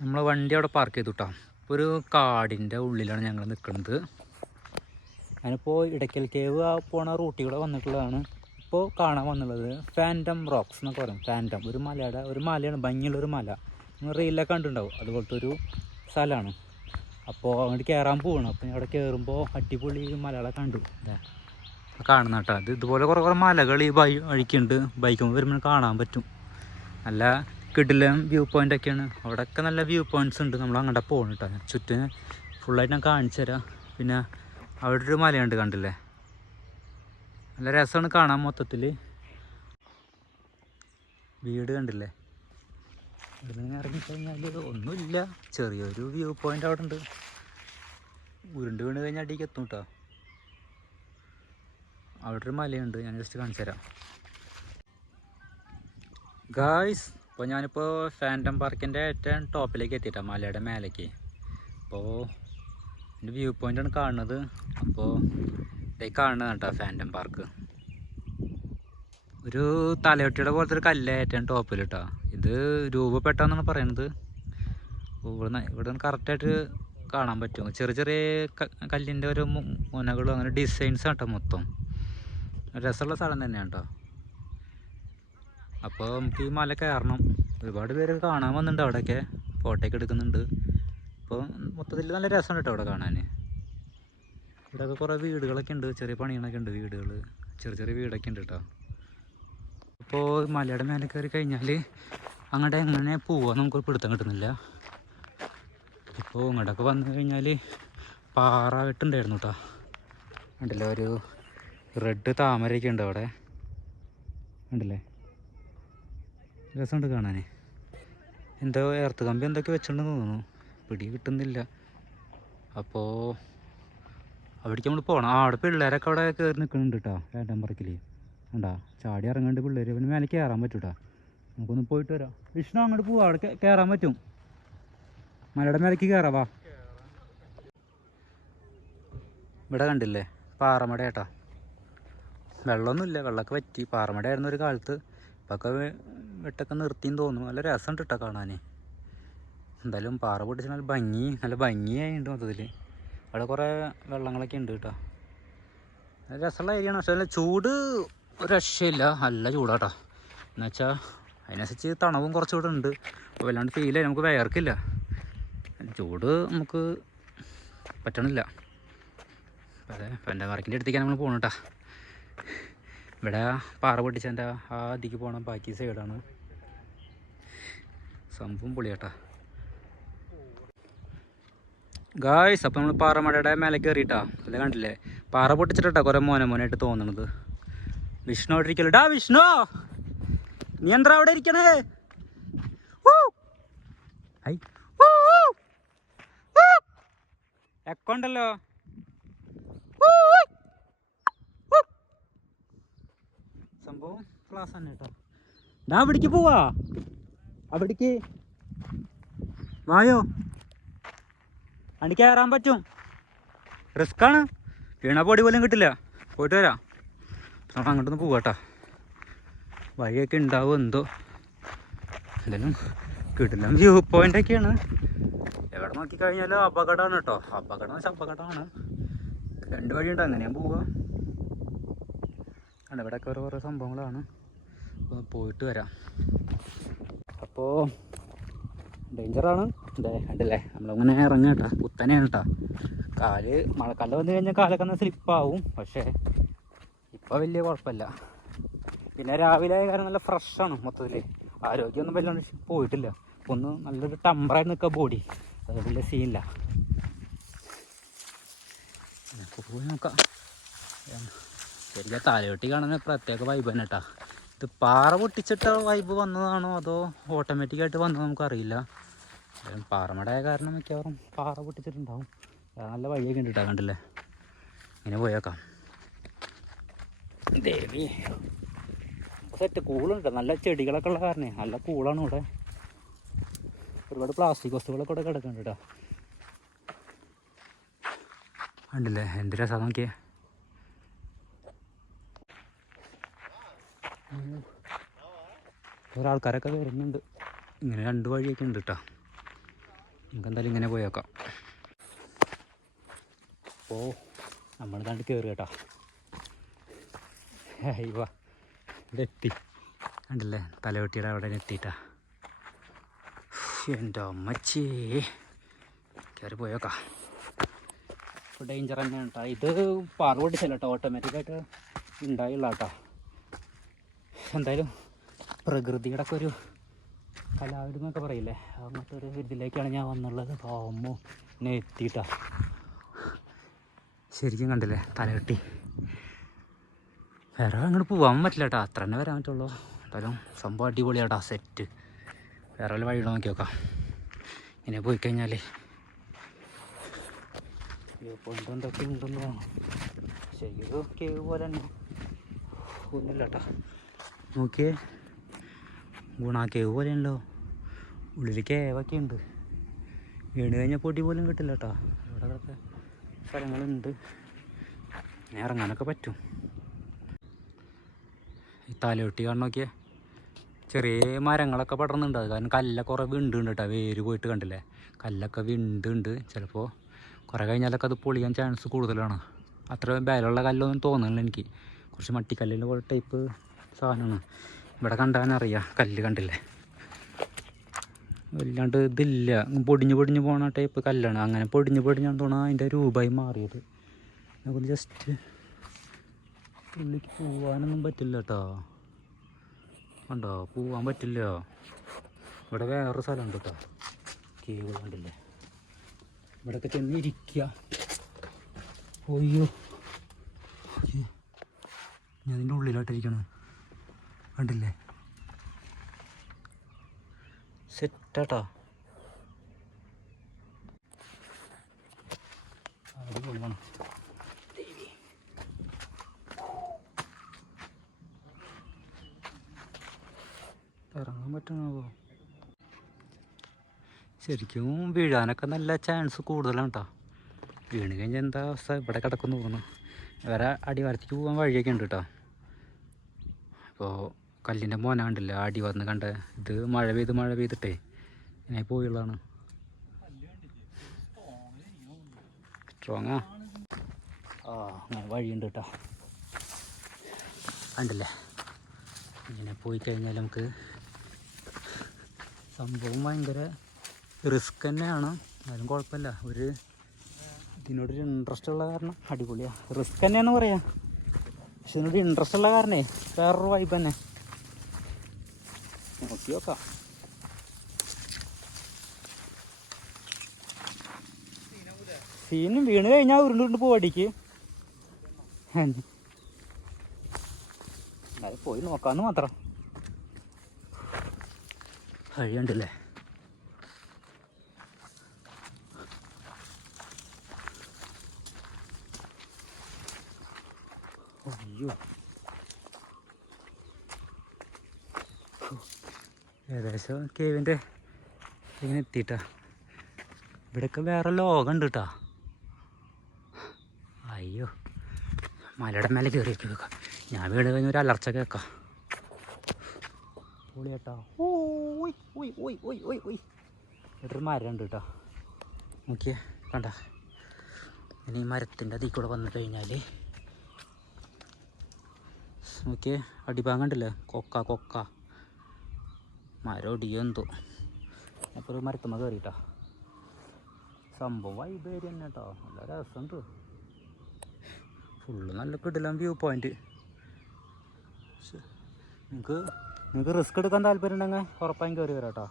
നമ്മൾ വണ്ടി അവിടെ പാർക്ക് ചെയ്തു കേട്ടോ. ഇപ്പോൾ ഒരു കാടിൻ്റെ ഉള്ളിലാണ് ഞങ്ങൾ നിൽക്കുന്നത്. ഞാനിപ്പോൾ ഇടയ്ക്കൽ കേവ് പോണ റൂട്ടിലൂടെ വന്നിട്ടുള്ളതാണ്. ഇപ്പോൾ കാണാൻ വന്നുള്ളത് ഫാൻറ്റം റോക്സ് എന്നൊക്കെ പറയും. ഫാൻറ്റം ഒരു മലയാണ്, ഭംഗിയുള്ളൊരു മല. നിങ്ങൾ റീലൊക്കെ കണ്ടിട്ടുണ്ടാവും. അതുപോലത്തെ ഒരു സ്ഥലമാണ്. അപ്പോൾ അങ്ങോട്ട് കയറാൻ പോകണം. അപ്പോൾ അവിടെ കയറുമ്പോൾ അടിപൊളി മലകളെ കണ്ടു. കാണുന്ന കേട്ടോ. അത് ഇതുപോലെ കുറേ മലകൾ ഈ വഴിക്കുണ്ട്. ബൈക്കുമ്പോൾ വരുമ്പോൾ കാണാൻ പറ്റും. നല്ല കിടിലം വ്യൂ പോയിൻ്റൊക്കെയാണ്. അവിടെയൊക്കെ നല്ല വ്യൂ പോയിൻറ്റ്സ് ഉണ്ട്. നമ്മൾ അങ്ങോട്ട് പോകണം കേട്ടോ. ചുറ്റും ഫുള്ളായിട്ട് ഞാൻ കാണിച്ചു തരാം. പിന്നെ അവിടെ ഒരു മലയുണ്ട്, കണ്ടില്ലേ? നല്ല രസമാണ് കാണാൻ. മൊത്തത്തിൽ വീട് കണ്ടില്ലേ? ഇവിടെ നിന്ന് ഇറങ്ങിക്കഴിഞ്ഞാൽ ഒന്നുമില്ല, ചെറിയൊരു വ്യൂ പോയിൻ്റ് അവിടെ ഉണ്ട്. ഉരുണ്ട് വീണ് കഴിഞ്ഞാൽ അടിക്ക് എത്തും കേട്ടോ. അവിടെ ഒരു മലയുണ്ട്, ഞാൻ ജസ്റ്റ് കാണിച്ചു തരാം ഗായ്സ്. അപ്പോൾ ഞാനിപ്പോൾ ഫാൻറ്റം പാർക്കിൻ്റെ ഏറ്റവും ടോപ്പിലേക്ക് എത്തിയിട്ടാണ്, മലയുടെ മേലേക്ക്. അപ്പോൾ എൻ്റെ വ്യൂ പോയിൻ്റാണ് കാണുന്നത്. അപ്പോൾ ഇതേ കാണുന്നത് കേട്ടോ ഫാൻറ്റം പാർക്ക്. ഒരു തലയൊട്ടിയുടെ പോലത്തെ ഒരു കല്ല് ഏറ്റവും ടോപ്പിൽ കേട്ടോ. ഇത് രൂപപ്പെട്ടെന്നാണ് പറയുന്നത്. ഇവിടെ കറക്റ്റായിട്ട് കാണാൻ പറ്റും. ചെറിയ ചെറിയ കല്ലിൻ്റെ ഓരോ മുനകളും അങ്ങനെ ഡിസൈൻസ് കേട്ടോ. മൊത്തം രസമുള്ള സ്ഥലം തന്നെയാണ് കേട്ടോ. അപ്പോൾ നമുക്ക് ഈ മല കയറണം. ഒരുപാട് പേര് കാണാൻ വന്നിട്ടുണ്ട്, അവിടെയൊക്കെ ഫോട്ടോയൊക്കെ എടുക്കുന്നുണ്ട്. അപ്പോൾ മൊത്തത്തിൽ നല്ല രസമുണ്ട് കേട്ടോ അവിടെ കാണാൻ. ഇവിടെയൊക്കെ കുറേ വീടുകളൊക്കെ ഉണ്ട്, ചെറിയ പണികളൊക്കെ ഉണ്ട്. വീടുകൾ ചെറിയ ചെറിയ വീടൊക്കെ ഉണ്ട് കേട്ടോ. അപ്പോൾ മലയുടെ മേലെ കയറി കഴിഞ്ഞാൽ അങ്ങോട്ട് എങ്ങനെ പോവാൻ നമുക്ക് പിടുത്തം കിട്ടുന്നില്ല. ഇപ്പോൾ ഇങ്ങോട്ടൊക്കെ വന്നു കഴിഞ്ഞാൽ പാറ വെട്ടുണ്ടായിരുന്നു കേട്ടോ. ഉണ്ടല്ലോ ഒരു റെഡ് താമരയൊക്കെ ഉണ്ട് അവിടെ, ഉണ്ടല്ലേ? രസമുണ്ട് കാണാൻ. എന്തോ എർത്ത് കമ്പി എന്തൊക്കെ വെച്ചിട്ടുണ്ടെന്ന് തോന്നുന്നു, പിടി കിട്ടുന്നില്ല. അപ്പോൾ അവിടേക്ക് നമ്മൾ പോകണം. അവിടെ പിള്ളേരൊക്കെ അവിടെ കയറി നിൽക്കുന്നുണ്ട് കേട്ടോ. ഫാൻറ്റം പാർക്കിൽ ഉണ്ടാ ചാടി ഇറങ്ങാണ്ട് പിള്ളേർ. പിന്നെ മേലെ കയറാൻ പറ്റും കേട്ടോ. നമുക്കൊന്ന് പോയിട്ട് വരാം. വിഷ്ണു അങ്ങോട്ട് പോവാം, അവിടെ കയറാൻ പറ്റും. മലയുടെ മേലേക്ക് കയറാവാ. ഇവിടെ കണ്ടില്ലേ പാറമട കേട്ടോ. വെള്ളമൊന്നുമില്ല, വെള്ളമൊക്കെ വറ്റി. പാറമടയായിരുന്നു ഒരു കാലത്ത്. ഇപ്പൊക്കെ വെട്ടൊക്കെ നിർത്തിയെന്ന് തോന്നുന്നു. നല്ല രസമുണ്ട് കേട്ടോ കാണാൻ. എന്തായാലും പാറ പൊട്ടിച്ച് നല്ല ഭംഗിയായിട്ടുണ്ട് മൊത്തത്തിൽ. അവിടെ കുറേ വെള്ളങ്ങളൊക്കെ ഉണ്ട് കേട്ടോ. നല്ല രസമുള്ള ഏരിയയാണ്. പക്ഷേ നല്ല ചൂട് ഒരു രക്ഷയില്ല, നല്ല ചൂടാട്ടോ. എന്നുവെച്ചാൽ അതിനനുസരിച്ച് തണവും കുറച്ചുകൂടെ ഉണ്ട്. അപ്പോൾ വല്ലാണ്ട് ഫീൽ ചെയ്യാൻ നമുക്ക് വിയർക്കില്ല. ചൂട് നമുക്ക് പറ്റണില്ല. അതെ ഫാൻറ്റം പാർക്കിൻ്റെ അടുത്തേക്കാണ് നമ്മൾ പോകണം കേട്ടോ. ഇവിടെ പാറ പൊട്ടിച്ചതിൻ്റെ ആ അതിക്ക് പോകണം, ബാക്കി സൈഡാണ്. സംഭവം പൊളിയാട്ടാ ഗായ്സ്. അപ്പം നമ്മൾ പാറമടയുടെ മേലെ കയറിയിട്ടാ. അല്ല കണ്ടില്ലേ പാറ പൊട്ടിച്ചിട്ടാ കുറേ മോനായിട്ട് തോന്നണത്. വിഷ്ണു അവിടെ ഇരിക്കല്ലോ. ഡാ വിഷ്ണു, നീ എന്താ അവിടെ ഇരിക്കണേ? എക്കോണ്ടല്ലോ. സംഭവം ക്ലാസ് തന്നെ കേട്ടോ. ഞാൻ അവിടേക്ക് പോവാ, അവിടേക്ക് വായോ. അണ്ടി കയറാൻ പറ്റും, റിസ്ക്കാണ്. വീണ പൊടി പോലും കിട്ടില്ല. പോയിട്ട് വരാം. നമ്മൾ അങ്ങോട്ടൊന്ന് പോവാട്ടോ. വഴിയൊക്കെ ഉണ്ടാവും എന്തോ. എന്തായാലും കിട്ടില്ല. വ്യൂ പോയിൻ്റൊക്കെയാണ്. എവിടെ നോക്കിക്കഴിഞ്ഞാലും അപകടമാണ് കേട്ടോ. അപകടം വെച്ചാൽ അപകടമാണ്. രണ്ട് വഴിയുണ്ട്, അങ്ങനെ ഞാൻ പോവുക. അല്ല ഇവിടെയൊക്കെ ഓരോ സംഭവങ്ങളാണ്. അപ്പോൾ പോയിട്ട് വരാം. അപ്പോൾ ഡേഞ്ചറാണ്. അതെ കണ്ടില്ലേ നമ്മളങ്ങനെ ഇറങ്ങുക കേട്ടോ. കുത്തനെയാണ് കേട്ടോ. മഴക്കാലം വന്നു കഴിഞ്ഞാൽ കാലൊക്കെ ഒന്ന് സ്ലിപ്പാവും. പക്ഷേ ഇപ്പോൾ വലിയ കുഴപ്പമില്ല. പിന്നെ രാവിലെ ആയ കാരണം നല്ല ഫ്രഷാണ് മൊത്തത്തിൽ. ആരോഗ്യമൊന്നും വല്ലാണ്ട് പോയിട്ടില്ല. അപ്പോൾ ഒന്ന് നല്ലൊരു ടമ്പറായി നിൽക്കുക ബോഡി. അത് വലിയ സീനില്ല. അപ്പോൾ പോയി നോക്കാം. ശരിക്കും തലയൊട്ടി കാണുന്ന പ്രത്യേക വൈബ് തന്നെ കേട്ടോ. ഇത് പാറ പൊട്ടിച്ചിട്ട വൈബ് വന്നതാണോ അതോ ഓട്ടോമാറ്റിക്കായിട്ട് വന്നോ നമുക്കറിയില്ല. പാറമടയായ കാരണം മിക്കവാറും പാറ പൊട്ടിച്ചിട്ടുണ്ടാവും. നല്ല വഴിയൊക്കെ ഉണ്ട് കേട്ടോ. കണ്ടില്ലേ? ഇങ്ങനെ പോയേക്കാം. ദേവി സെറ്റ് കൂളുണ്ട്. നല്ല ചെടികളൊക്കെ ഉള്ള കാരണേ നല്ല കൂളാണ് ഇവിടെ. ഒരുപാട് പ്ലാസ്റ്റിക് വസ്തുക്കളൊക്കെ ഇവിടെ കിടക്കുന്നുണ്ട് കേട്ടോ. കണ്ടില്ലേ എന്ത് രസമാണ് നോക്കിയേ. ഒരാൾക്കാരൊക്കെ വരുന്നുണ്ട്. ഇങ്ങനെ രണ്ട് വഴിയൊക്കെ ഉണ്ട് കേട്ടോ. നമുക്ക് എന്തായാലും ഇങ്ങനെ പോയി നോക്കാം. അപ്പോൾ നമ്മൾ കണ്ട് കയറി കേട്ടോ. ഇവ ഇവിടെ എത്തി കണ്ടില്ലേ, തലവെട്ടിയുടെ അവിടെ എത്തിയിട്ടാ. എൻ്റെ അമ്മച്ചേ, കയറി പോയേക്കാം. ഇപ്പോൾ ഡേഞ്ചർ തന്നെയാണ് കേട്ടോ. ഇത് പാറ പൊട്ടിച്ചല്ല കേട്ടോ, ഓട്ടോമാറ്റിക്കായിട്ട് ഉണ്ടായില്ല കേട്ടോ. എന്തായാലും പ്രകൃതിയുടെ ഒക്കെ ഒരു കലാവിരുദ്ധം എന്നൊക്കെ പറയില്ലേ, അങ്ങനത്തെ ഒരു ഇതിലേക്കാണ് ഞാൻ വന്നുള്ളത്. അമ്മോ എന്നെ എത്തിയിട്ടാ. ശരിക്കും കണ്ടില്ലേ തലകെട്ടി. വേറെ അങ്ങോട്ട് പോകാൻ പറ്റില്ല കേട്ടോ, അത്ര തന്നെ വരാൻ പറ്റുള്ളൂ. എന്തായാലും സംഭവം അടിപൊളിയാട്ടാ, സെറ്റ്. വേറെ വല്ല വഴി നോക്കി നോക്കാം. ഇങ്ങനെ പോയി കഴിഞ്ഞാൽ എന്തൊക്കെ ഉണ്ടെന്ന് വേണം. ശരിക്കും കേവ് പോലെ തന്നെ ഒന്നുമില്ല കേട്ടോ. നോക്കിയേ, ഗുണ കേവ് പോലെയാണല്ലോ. ഉള്ളിൽ കേവൊക്കെ ഉണ്ട്. വീണ് കഴിഞ്ഞാൽ പൊടി പോലും കിട്ടില്ല കേട്ടോ. ഇവിടെയൊക്കെ സ്ഥലങ്ങളുണ്ട്, ഇറങ്ങാനൊക്കെ പറ്റും. ഈ തലയൊട്ടി കാണുന്നൊക്കെ ചെറിയ മരങ്ങളൊക്കെ പടർന്നുണ്ട്. അത് കാരണം കല്ലൊക്കെ കുറേ വിണ്ടുണ്ട് കേട്ടോ. വേര് പോയിട്ട് കണ്ടില്ലേ, കല്ലൊക്കെ വിണ്ടുണ്ട്. ചിലപ്പോൾ കുറേ കഴിഞ്ഞാലൊക്കെ അത് പൊളിയാൻ ചാൻസ് കൂടുതലാണ്. അത്ര ബലമുള്ള കല്ലൊന്നും തോന്നുന്നില്ല എനിക്ക്. കുറച്ച് മട്ടിക്കല്ലിൻ്റെ പോലെ ടൈപ്പ് സാധനമാണ്. ഇവിടെ കണ്ടാനറിയാം, കല്ല് കണ്ടില്ലേ, വല്ലാണ്ട് ഇതില്ല, പൊടിഞ്ഞ് പൊടിഞ്ഞ് പോണ ടൈപ്പ് കല്ലാണ്. അങ്ങനെ പൊടിഞ്ഞ് പൊടിഞ്ഞാന്ന് തോന്നുന്നു അതിൻ്റെ രൂപമായി മാറിയത്. നമുക്കൊന്ന് ജസ്റ്റ് ഉള്ളിലേക്ക് പോകാനൊന്നും പറ്റില്ല കേട്ടോ. കണ്ടോ, പോവാൻ പറ്റില്ല. ഇവിടെ വേറൊരു സ്ഥലമുണ്ട് കേട്ടോ, കേവ് കണ്ടില്ലേ. ഇവിടെയൊക്കെ ചെന്നിരിക്കുക. ഒയ്യോ, ഞാൻ അതിൻ്റെ ഉള്ളിലോട്ടിരിക്കണം കണ്ടില്ലേ. സെറ്റാട്ടോ, അടിപൊളിയാണ്. ഇറങ്ങാൻ പറ്റണോ? ശരിക്കും വീഴാനൊക്കെ നല്ല ചാൻസ് കൂടുതലാണ് കേട്ടോ. വീണ് കഴിഞ്ഞാൽ എന്താ അവസ്ഥ, ഇവിടെ കിടക്കുന്നു തോന്നുന്നു. വേറെ അടിവാരത്തേക്ക് പോകാൻ വഴിയൊക്കെ ഉണ്ട് കേട്ടോ. ഇപ്പോൾ കല്ലിൻ്റെ മോന കണ്ടില്ല, അടി വന്ന് കണ്ടേ. ഇത് മഴ പെയ്തിട്ടേ ഇങ്ങനെ പോയുള്ളതാണ്. സ്ട്രോങ്ങാ. അങ്ങനെ വഴിയുണ്ട് കേട്ടോ, കണ്ടില്ലേ. ഇങ്ങനെ പോയി കഴിഞ്ഞാൽ നമുക്ക് സംഭവം ഭയങ്കര റിസ്ക് തന്നെയാണ്. എന്നാലും കുഴപ്പമില്ല. ഇതിനോടൊരു ഇൻട്രസ്റ്റ് ഉള്ള കാരണം അടിപൊളിയാണ്. റിസ്ക് തന്നെയാണെന്ന് പറയാം, പക്ഷെ ഇതിനോട് ഇൻട്രസ്റ്റ് ഉള്ള കാരണേ വേറൊരു വൈബ് തന്നെ. നോക്കി നോക്കാം. സീനും വീണ് കഴിഞ്ഞാൽ ഉരുണ്ട് പോവാടിക്ക്. എന്നാലും പോയി നോക്കാമെന്ന് മാത്രം. വഴിയുണ്ടല്ലേ. അയ്യോ, ഏകദേശം കേവിൻ്റെ ഇങ്ങനെ എത്തിയിട്ടാ. ഇവിടെയൊക്കെ വേറെ ലോകമുണ്ട് കേട്ടോ. അയ്യോ, മലയുടെ മേലെ കയറി വെക്കാം. ഞാൻ വീട് കഴിഞ്ഞ ഒരു അലർച്ച കേൾക്കാം. പൊളി കേട്ടോ. ഇവിടൊരു മരം ഉണ്ട് കേട്ടോ. നോക്കിയേ, കണ്ട. ഇനി ഈ മരത്തിൻ്റെ അതിൽ കൂടെ വന്നു കഴിഞ്ഞാൽ നോക്കിയേ, അടിഭാഗം കണ്ടില്ലേ, കൊക്ക മരം ഒടിയോ എന്തോ. അപ്പോൾ ഒരു മരത്തുമ്മ കയറിയിട്ടാ. സംഭവം വൈബ് ഏരിയ തന്നെ കേട്ടോ, നല്ല രസമുണ്ട്. ഫുള്ള് നല്ല കിടിലം വ്യൂ പോയിന്റ്. നിങ്ങൾക്ക് റിസ്ക് എടുക്കാൻ താല്പര്യം ഉണ്ടെങ്കിൽ ഉറപ്പായും കയറി വരാം കേട്ടോ.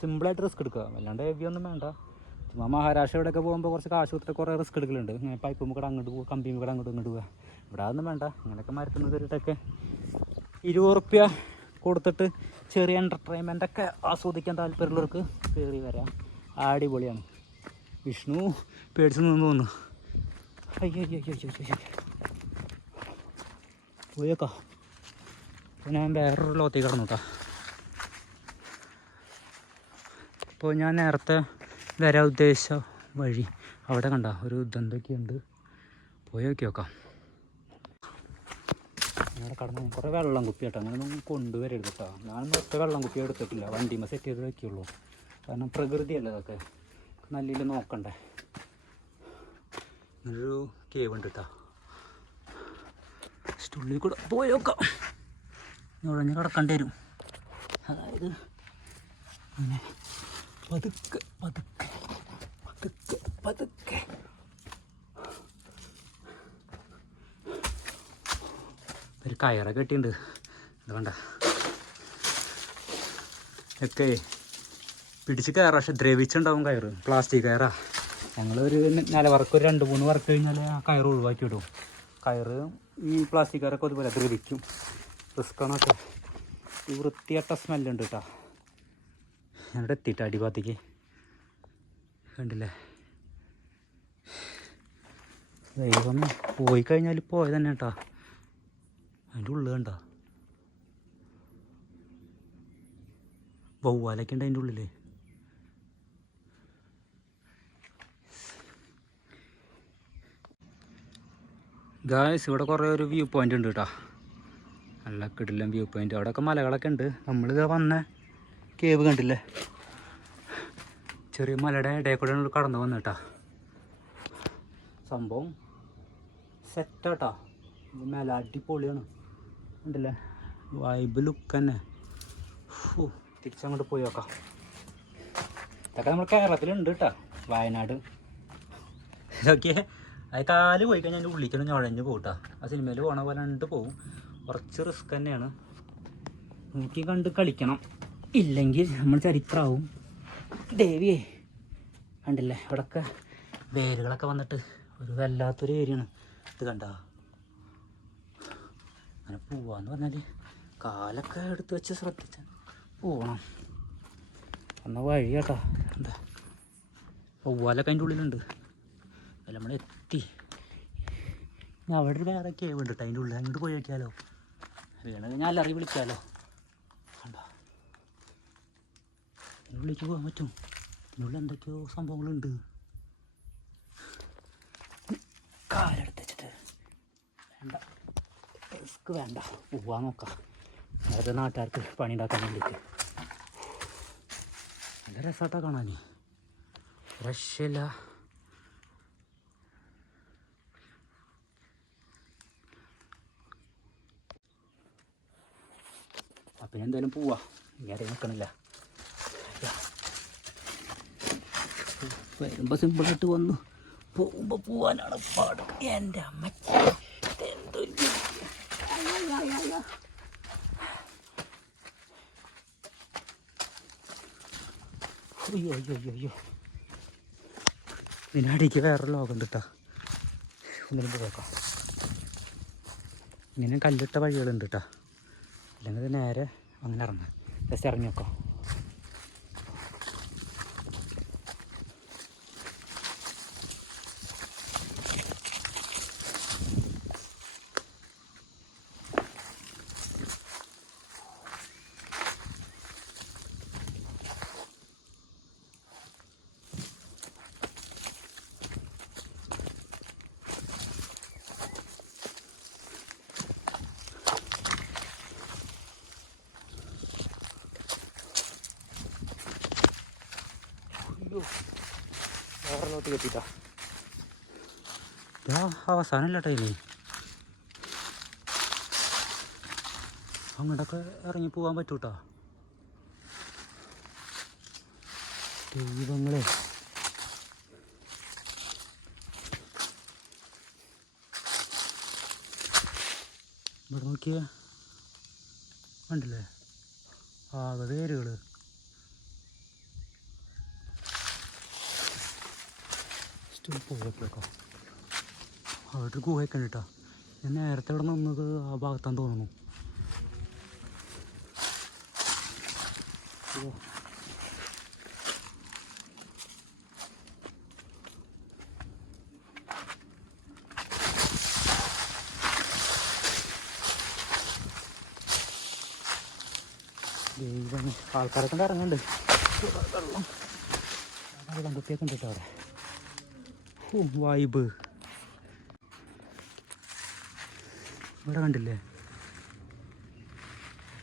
സിമ്പിളായിട്ട് റിസ്ക് എടുക്കുക, വല്ലാണ്ട് ഹെവി ഒന്നും വേണ്ട. ചുമ്മാ മഹാരാഷ്ട്ര ഇവിടെയൊക്കെ പോകുമ്പോൾ കുറച്ച് കാശ് കൊടുത്തിട്ട് കുറേ റിസ്ക് എടുക്കലുണ്ട്. ഇങ്ങനെ പൈപ്പും കൂടെ അങ്ങോട്ട് പോകുക, കമ്പിയും കൂടെ അങ്ങോട്ട് ഇങ്ങോട്ട് പോവുക. ഇവിടെ അതൊന്നും വേണ്ട. ഇങ്ങനെയൊക്കെ മരത്തുനിന്ന് കയറിയിട്ടൊക്കെ 20 ഉറുപ്പ്യ കൊടുത്തിട്ട് ചെറിയ എൻ്റർടൈൻമെൻറ്റൊക്കെ ആസ്വദിക്കാൻ താല്പര്യമുള്ളവർക്ക് കയറി വരാം. അടിപൊളിയാണ്. വിഷ്ണു പേടിച്ച് നിന്ന് തോന്നുന്നു. അയ്യോ പോയേക്കാം. അപ്പോൾ ഞാൻ വേറൊരു ലോകത്തേക്ക് കടന്നു കേട്ടോ. ഇപ്പോൾ ഞാൻ നേരത്തെ വരാൻ ഉദ്ദേശിച്ച വഴി അവിടെ കണ്ട ഒരു ഇതെന്തൊക്കെയുണ്ട്, പോയി നോക്കി നോക്കാം. അങ്ങനെ കടന്നു കുറേ വെള്ളം കുപ്പി കേട്ടോ. അങ്ങനെയൊന്നും കൊണ്ടുവരരുത് കേട്ടോ. ഞാനൊന്നും ഒറ്റ വെള്ളം കുപ്പി എടുത്തിട്ടില്ല, വണ്ടിമ സെറ്റ് ചെയ്ത് വയ്ക്കുള്ളൂ. കാരണം പ്രകൃതിയല്ലേ അതൊക്കെ. നല്ല നോക്കണ്ടേ. ഇങ്ങനൊരു കേവ് ഉണ്ട് കേട്ടോ. ഉള്ളിൽ കൂടെ പോയി നോക്കാം. നുഴഞ്ഞ് കിടക്കേണ്ടി വരും. അതായത് അങ്ങനെ പതുക്കെ പതുക്കെ പതുക്കെ പതുക്കെ. ഒരു കയറൊക്കെ കെട്ടിയിട്ടുണ്ട്. അത് വേണ്ട ഒക്കെ പിടിച്ച് കയറാം. പക്ഷെ ദ്രവിച്ചുണ്ടാവും കയറ്. പ്ലാസ്റ്റിക് കയറാ. ഞങ്ങളൊരു നിലവർക്ക് ഒരു 2-3 വർക്ക് കഴിഞ്ഞാൽ ആ കയറ് ഒഴിവാക്കി വിടും. കയറ് ഈ പ്ലാസ്റ്റിക് കയറൊക്കെ അതുപോലെ ദ്രവിക്കും. റിസ്ക്കാണൊക്കെ. ഈ വൃത്തിയായിട്ട സ്മെല്ലുണ്ട് കേട്ടോ. ഞാനിവിടെ എത്തിയിട്ട് അടിഭാഗത്തേക്ക് കണ്ടില്ലേ. ദൈവം പോയി കഴിഞ്ഞാൽ പോയത് തന്നെ കേട്ടോ. അതിൻ്റെ ഉള്ളിൽ കണ്ടോ വവ്വാലൊക്കെ ഉണ്ട് അതിൻ്റെ ഉള്ളിൽ. ഗായ്സ് ഇവിടെ കുറേ ഒരു വ്യൂ പോയിൻ്റ് ഉണ്ട് കേട്ടോ. നല്ല കിടിലൻ വ്യൂ പോയിൻ്റ്. അവിടെയൊക്കെ മലകളൊക്കെ ഉണ്ട്. നമ്മളിത് വന്ന കേവ് കണ്ടില്ലേ. ചെറിയ മലയുടെ ഇടയിൽ കൂടെ കടന്നു വന്നു കേട്ടോ. സംഭവം സെറ്റാട്ടോ. മേലെ അടിപൊളിയാണ്. ഉണ്ടല്ലേ വൈബ് ലുക്ക് തന്നെ. തിരിച്ചങ്ങോട്ട് പോയി നോക്കാം. ഇതൊക്കെ നമ്മൾ കേരളത്തിലുണ്ട് കേട്ടോ. വയനാട് ഇതൊക്കെ അത് കാല് പോയി കഴിഞ്ഞാൽ എൻ്റെ ഉള്ളിലേക്ക് ഞുഴഞ്ഞ് പോകട്ടോ. ആ സിനിമയിൽ പോകണ പോലെ കണ്ട് പോവും. കുറച്ച് റിസ്ക് തന്നെയാണ്. നോക്കി കണ്ട് കളിക്കണം. ഇല്ലെങ്കിൽ നമ്മൾ ചരിത്രമാവും. ദേവിയേ കണ്ടില്ലേ. ഇവിടെയൊക്കെ വേരുകളൊക്കെ വന്നിട്ട് ഒരു വല്ലാത്തൊരു ഏരിയയാണ് ഇത്. കണ്ടോ അങ്ങനെ പോവാന്ന് പറഞ്ഞാൽ കാലൊക്കെ എടുത്ത് വെച്ച് ശ്രദ്ധിച്ച് പോകണം. എന്നാൽ വഴി കേട്ടോ. എന്താ വവ്വാലൊക്കെ അതിൻ്റെ ഉള്ളിലുണ്ട്. അല്ല നമ്മൾ എത്തി. ഇനി അവിടെ വേറെ കേവ് ഉണ്ട് കേട്ടോ അതിൻ്റെ ഉള്ളിൽ. അങ്ങോട്ട് പോയി വയ്ക്കാമല്ലോ. വീണത് ഞാൻ അലറി വിളിക്കാമല്ലോ. കണ്ടോ അതിൻ്റെ ഉള്ളിലേക്ക് പോകാൻ പറ്റും. ഇതിനുള്ളിൽ എന്തൊക്കെയോ സംഭവങ്ങളുണ്ട്. കാലെടുത്ത് വെച്ചിട്ട് വേണ്ട, റിസ്ക് വേണ്ട, പോവാൻ നോക്കാം. അതായത് നാട്ടുകാർക്ക് പണി ഉണ്ടാക്കാൻ വേണ്ടിയിട്ട്. നല്ല രസമായിട്ടാണ് കാണാൻ. രക്ഷയില്ല. അപ്പം എന്തായാലും പോവാ. ഇങ്ങനെ നിൽക്കണില്ല. വരുമ്പോൾ സിമ്പിളായിട്ട് വന്നു, പോകുമ്പോൾ പോവാനാണ് പാട്. എൻ്റെ അമ്മച്ചി എന്തൊരു അയ്യോ അയ്യോ അയ്യോ അയ്യോ. ഇതിനടിക്ക് വേറെ ലോകം കിട്ടാ. ഒന്നിനും പോകാം. ഇങ്ങനെ കല്ലിട്ട വഴികളുണ്ട് കേട്ടോ. അല്ലെങ്കിൽ ഇത് നേരെ അങ്ങനെ ഇറങ്ങാം. ജസ്റ്റ് ഇറങ്ങി നോക്കാം. വേറെല്ലോട്ട് കെട്ടിട്ടാ. അവസാനമല്ല ടൈമേ. അങ്ങോട്ടൊക്കെ ഇറങ്ങി പോകാൻ പറ്റൂട്ടാ. ദൈവങ്ങളെ ഇവിടെ നോക്കിയേ കണ്ടില്ലേ ആകെ വേരുകൾ. പോകേക്കാം. അവിടെ ഗുഹയൊക്കെ ഉണ്ട് കേട്ടോ. ഞാൻ നേരത്തെ ഇവിടെ നിന്നത് ആ ഭാഗത്താന്ന് തോന്നുന്നു. ദൈവമേ ആൾക്കാരൊക്കെ ഇറങ്ങുന്നുണ്ട്. വെള്ളം കുത്തിയൊക്കെ ഉണ്ട് കേട്ടോ അവിടെ. വൈബ് ഇവിടെ കണ്ടില്ലേ.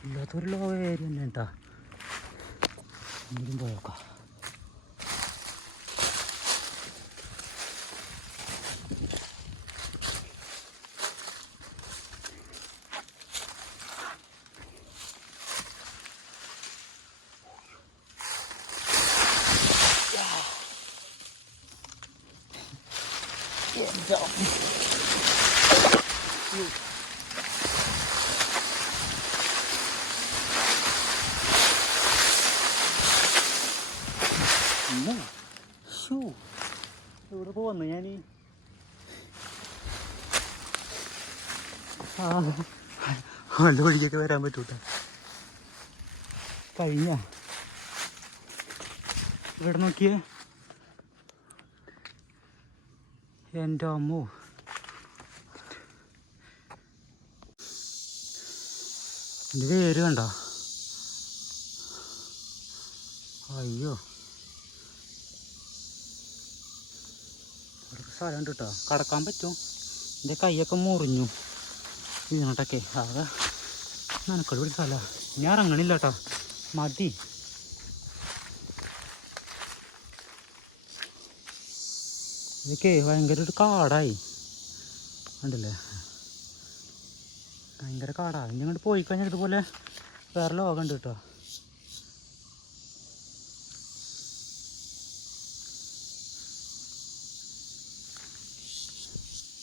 ഇല്ലാത്തൊരു ലോ ഏരിയ തന്നെ കേട്ടാ. എന്തെങ്കിലും പോയേക്കാം. ഇവിടെ പോന്നു ഞാൻ നല്ല വഴിക്കൊക്കെ വരാൻ പറ്റൂട്ടെ. കഴിഞ്ഞ ഇവിടെ നോക്കിയേ, എൻ്റെ അമ്മോ. എൻ്റെ വേര് കണ്ടോ? അയ്യോ, അവിടെ സ്ഥലം ഉണ്ട് കേട്ടോ, കടക്കാൻ പറ്റും. എൻ്റെ കൈയൊക്കെ മുറിഞ്ഞു ഇതിനോട്ടൊക്കെ. ആകെ നനക്കട് പിടിച്ച സ്ഥലമാണ്. ഞാൻ ഇറങ്ങണില്ല കേട്ടോ, മതി. ഇതൊക്കെ ഭയങ്കര ഒരു കാടായി കണ്ടില്ലേ, ഭയങ്കര കാടാണ്. ഇനി അങ്ങോട്ട് പോയി കഴിഞ്ഞാൽ ഇതുപോലെ വേറെ ലോകമുണ്ട് കേട്ടോ.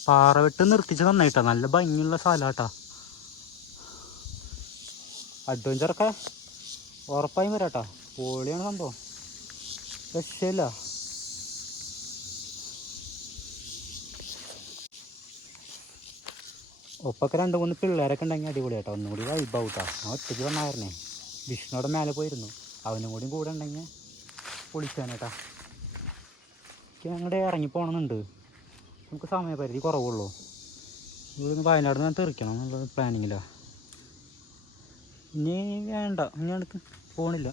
പാറ വെട്ട് നിർത്തിച്ച് നന്നായിട്ടാ, നല്ല ഭംഗിയുള്ള സ്ഥലമാട്ടാ. അഡ്വഞ്ചറൊക്കെ ഉറപ്പായും വരാട്ടാ, പൊളിയാണ് സംഭവം, രക്ഷയില്ല. ഒപ്പൊക്കെ 2-3 പിള്ളേരൊക്കെ ഉണ്ടെങ്കിൽ അടിപൊളിയാട്ടോ, ഒന്നുകൂടി വൈബാവൂട്ടാ. ഞാൻ ഒറ്റയ്ക്ക് വന്നായിരുന്നേ, വിഷ്ണുവിടെ മേലെ പോയിരുന്നു, അവനും കൂടി കൂടെ ഉണ്ടെങ്കിൽ പൊളിക്കാനേട്ടാ. എനിക്ക് അങ്ങോട്ട് ഇറങ്ങിപ്പോണമെന്നുണ്ട്, നമുക്ക് സമയപരിധി കുറവുള്ളൂ. ഇവിടുന്ന് വയനാട് നിന്ന് തെറിക്കണം എന്നുള്ള പ്ലാനിങ്ങിലാണ്. ഇനി വേണ്ട, ഇനി എനിക്ക് പോകണില്ല,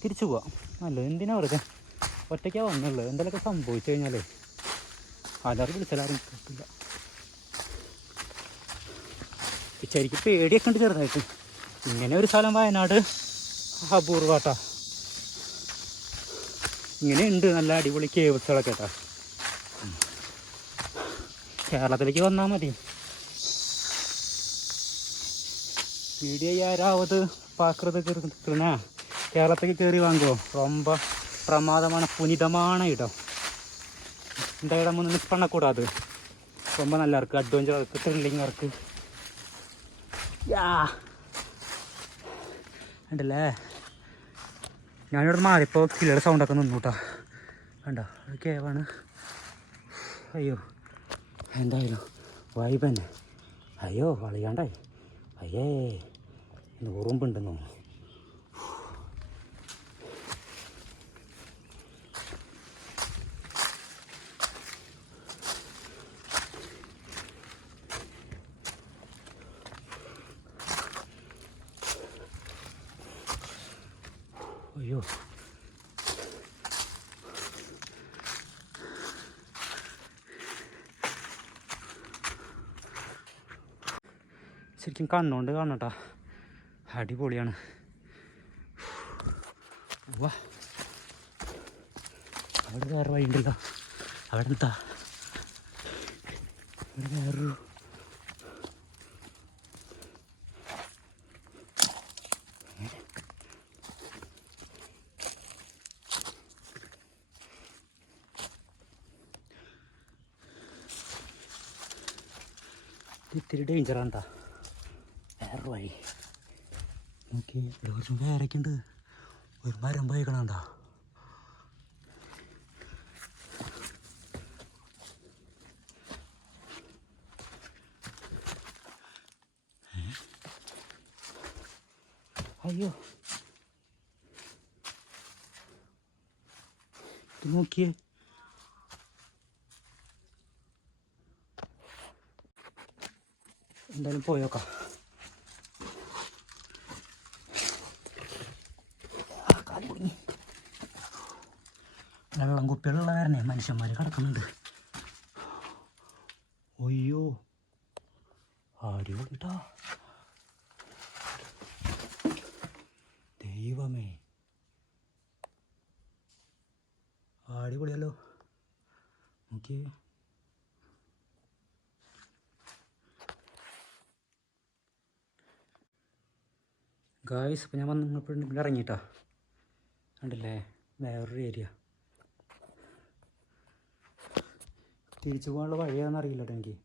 തിരിച്ചു പോവാം. നല്ലത്, എന്തിനാ വെറുതെ ഒറ്റയ്ക്കാണ് വന്നുള്ളത്. എന്തെങ്കിലുമൊക്കെ സംഭവിച്ചു കഴിഞ്ഞാലേ ആധാർ വിളിച്ചാലും കിട്ടില്ല. ശരിക്കും പേടിയൊക്കെ ഉണ്ട് ചെറുതായിട്ട്. ഇങ്ങനെ ഒരു സ്ഥലം വയനാട് അപൂർവട്ടാ. ഇങ്ങനെ ഉണ്ട് നല്ല അടിപൊളി കേവ്സുകളൊക്കെ കേട്ടാ. കേരളത്തിലേക്ക് വന്നാൽ മതി. വീഡിയോ யாராவது பார்க்குறதுக்கு കേരളത്തിലേക്ക് കയറി വാങ്ങുമോ? ரொம்ப பிரமாதமான புனிதமான இடம். இந்த இடம் வந்து மிஸ் பண்ணக்கூடாது. ரொம்ப நல்லா இருக்குது, அட்வென்ச்சராக இருக்குது, த்ரில்லிங்காக இருக்குது. യാ ഉണ്ടല്ലേ, ഞാനിവിടെ മാറിയപ്പോൾ കിളിയുടെ സൗണ്ടൊക്കെ നിന്നു കേട്ടോ. കണ്ടോ, കേവാണ്. അയ്യോ, എന്തായാലും വൈബ് തന്നെ. അയ്യോ, വളയാണ്ടായി. അയ്യേ, ഉറുമ്പുണ്ടെന്ന് തോന്നുന്നു. അയ്യോ, ശരിക്കും കണ്ണുകൊണ്ട് കാണട്ടോ, അടിപൊളിയാണ്. വാ, അവിടെ വേറെ വഴിയുണ്ടല്ലോ. അവിടെ എന്താ, അവിടെ വേറൊരു ഇത്തിരി ഡേഞ്ചറാണ് കേട്ടോ. വേറെ വഴി നോക്കി, ഇവിടെ കുറച്ചും വേറൊക്കെ ഉണ്ട്. ഒരു മരം പോയിക്കണണ്ട. അയ്യോ, ഇത് നോക്കിയേ, എന്തായാലും പോയോക്കാം. വെള്ളം കുപ്പികളുള്ള കാരണേ മനുഷ്യന്മാർ കിടക്കുന്നുണ്ട്. അയ്യോ, അടിപൊളിട്ടാ, ദൈവമേ, അടിപൊളിയല്ലോ. നോക്കിയേ, ഗായ്സ്, ഇപ്പം ഞാൻ വന്ന് ഇവിടെ ഇറങ്ങിയിട്ടാ. കണ്ടില്ലേ, വേറൊരു ഏരിയ. തിരിച്ചു പോകാനുള്ള വഴിയാണെന്ന് അറിയില്ല എനിക്ക്.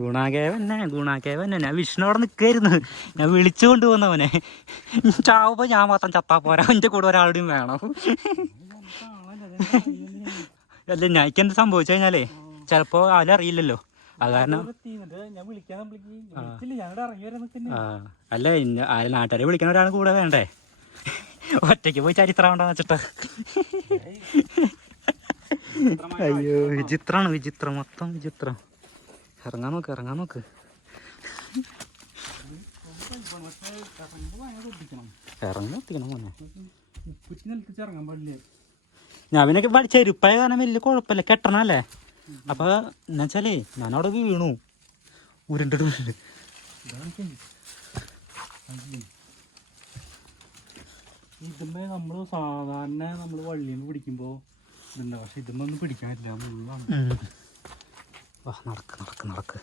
ഗുണാകേവന്നെ ഞാൻ വിഷ്ണു അവിടെ നിൽക്കായിരുന്നു. ഞാൻ വിളിച്ചു കൊണ്ടുപോകുന്നവനെ. ചാവുമ്പോ ഞാൻ മാത്രം ചത്താ പോരാ, എൻ്റെ കൂടെ ഒരാളുടെയും വേണം. അല്ല ഞാൻ എന്ത് സംഭവിച്ചു കഴിഞ്ഞാലേ ചിലപ്പോ ആരും അത് കാരണം അല്ല നാട്ടുകാരെ വിളിക്കണ ഒരാൾ കൂടെ വേണ്ടേ. ഒറ്റയ്ക്ക് പോയി ചരിത്രം ഉണ്ടോന്ന് വെച്ചിട്ട്. അയ്യോ വിചിത്രാണ്, വിചിത്രം, മൊത്തം വിചിത്രം. ഇറങ്ങാൻ നോക്ക്, ഇറങ്ങാൻ നോക്ക്. ഇറങ്ങത്തിക്കണം മോനെ. ഞാൻ പിന്നെ ചെരുപ്പായ കാരണം വലിയ കുഴപ്പമില്ല, കെട്ടണല്ലേ. അപ്പൊ എന്നുവെച്ചാലേ ഞാനവിടെ വീണു, ഉരുണ്ടിട്ട് വീണ്ട്. ഇതുമ്പോ നമ്മള് സാധാരണ നമ്മള് വള്ളിന്ന് പിടിക്കുമ്പോ ഇതുണ്ടാവും, പക്ഷെ ഇതുമ്പോ ഒന്നും പിടിക്കാൻ പറ്റില്ല, മുള്ളാണ്. നടക്ക് നടക്ക് നടക്ക്.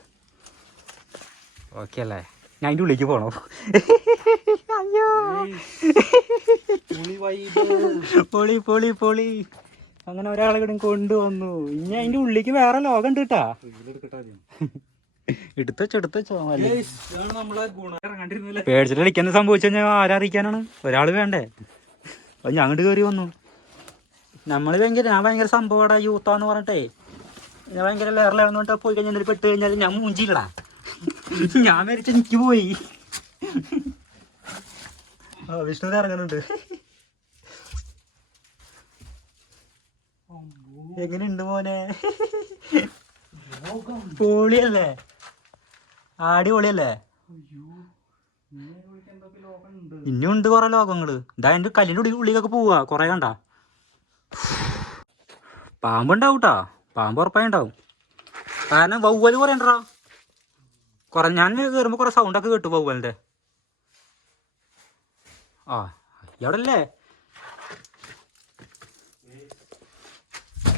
ഓക്കെ അല്ലേ? ഞാൻ അതിൻ്റെ ഉള്ളിലേക്ക് പോണോ? അയ്യോ പൊളി പൊളി പൊളി. അങ്ങനെ ഒരാളെ കൂടെ കൊണ്ടുവന്നു. ഇനി അതിൻ്റെ ഉള്ളിലേക്ക് വേറെ ലോകം ഉണ്ട് കേട്ടാ. എടുത്തുവെച്ചോ. പേടിച്ചിട്ട് കളിക്കാൻ സംഭവിച്ചു കഴിഞ്ഞാൽ ആരറിയിക്കാനാണ്? ഒരാൾ വേണ്ടേ? അപ്പൊ ഞാൻ അങ്ങോട്ട് കയറി വന്നു. ഞാൻ ഭയങ്കര സംഭവടാ യൂത്താന്ന് പറഞ്ഞിട്ടേ, ഞാൻ ഭയങ്കര ലെയറിലാണെന്ന് പറഞ്ഞിട്ട് പോയി കഴിഞ്ഞാൽ പെട്ട് കഴിഞ്ഞാൽ ഞാൻ മൂഞ്ചില്ലടാ. ഞാൻ മരിച്ച എനിക്ക് പോയി. വിഷ്ണു ഇറങ്ങുന്നുണ്ട്. എങ്ങനെയുണ്ട് മോനെ? പൊളിയല്ലേ? അടിപൊളിയല്ലേ? ഇനിയുണ്ട് കൊറേ ലോകങ്ങള്. ഇതാ എന്റെ കല്ലിന്റെ ഉള്ളിലൊക്കെ പോവാ കൊറേ കണ്ട. പാമ്പുണ്ടാവൂട്ടാ, പാമ്പ് ഉറപ്പായി ഉണ്ടാവും. കാരണം വവ്വല് കുറെ ഉണ്ടോ. ഞാൻ കയറുമ്പോ കുറെ സൗണ്ടൊക്കെ കേട്ടു വവ്വലിന്റെ. ആ ഇവിടല്ലേ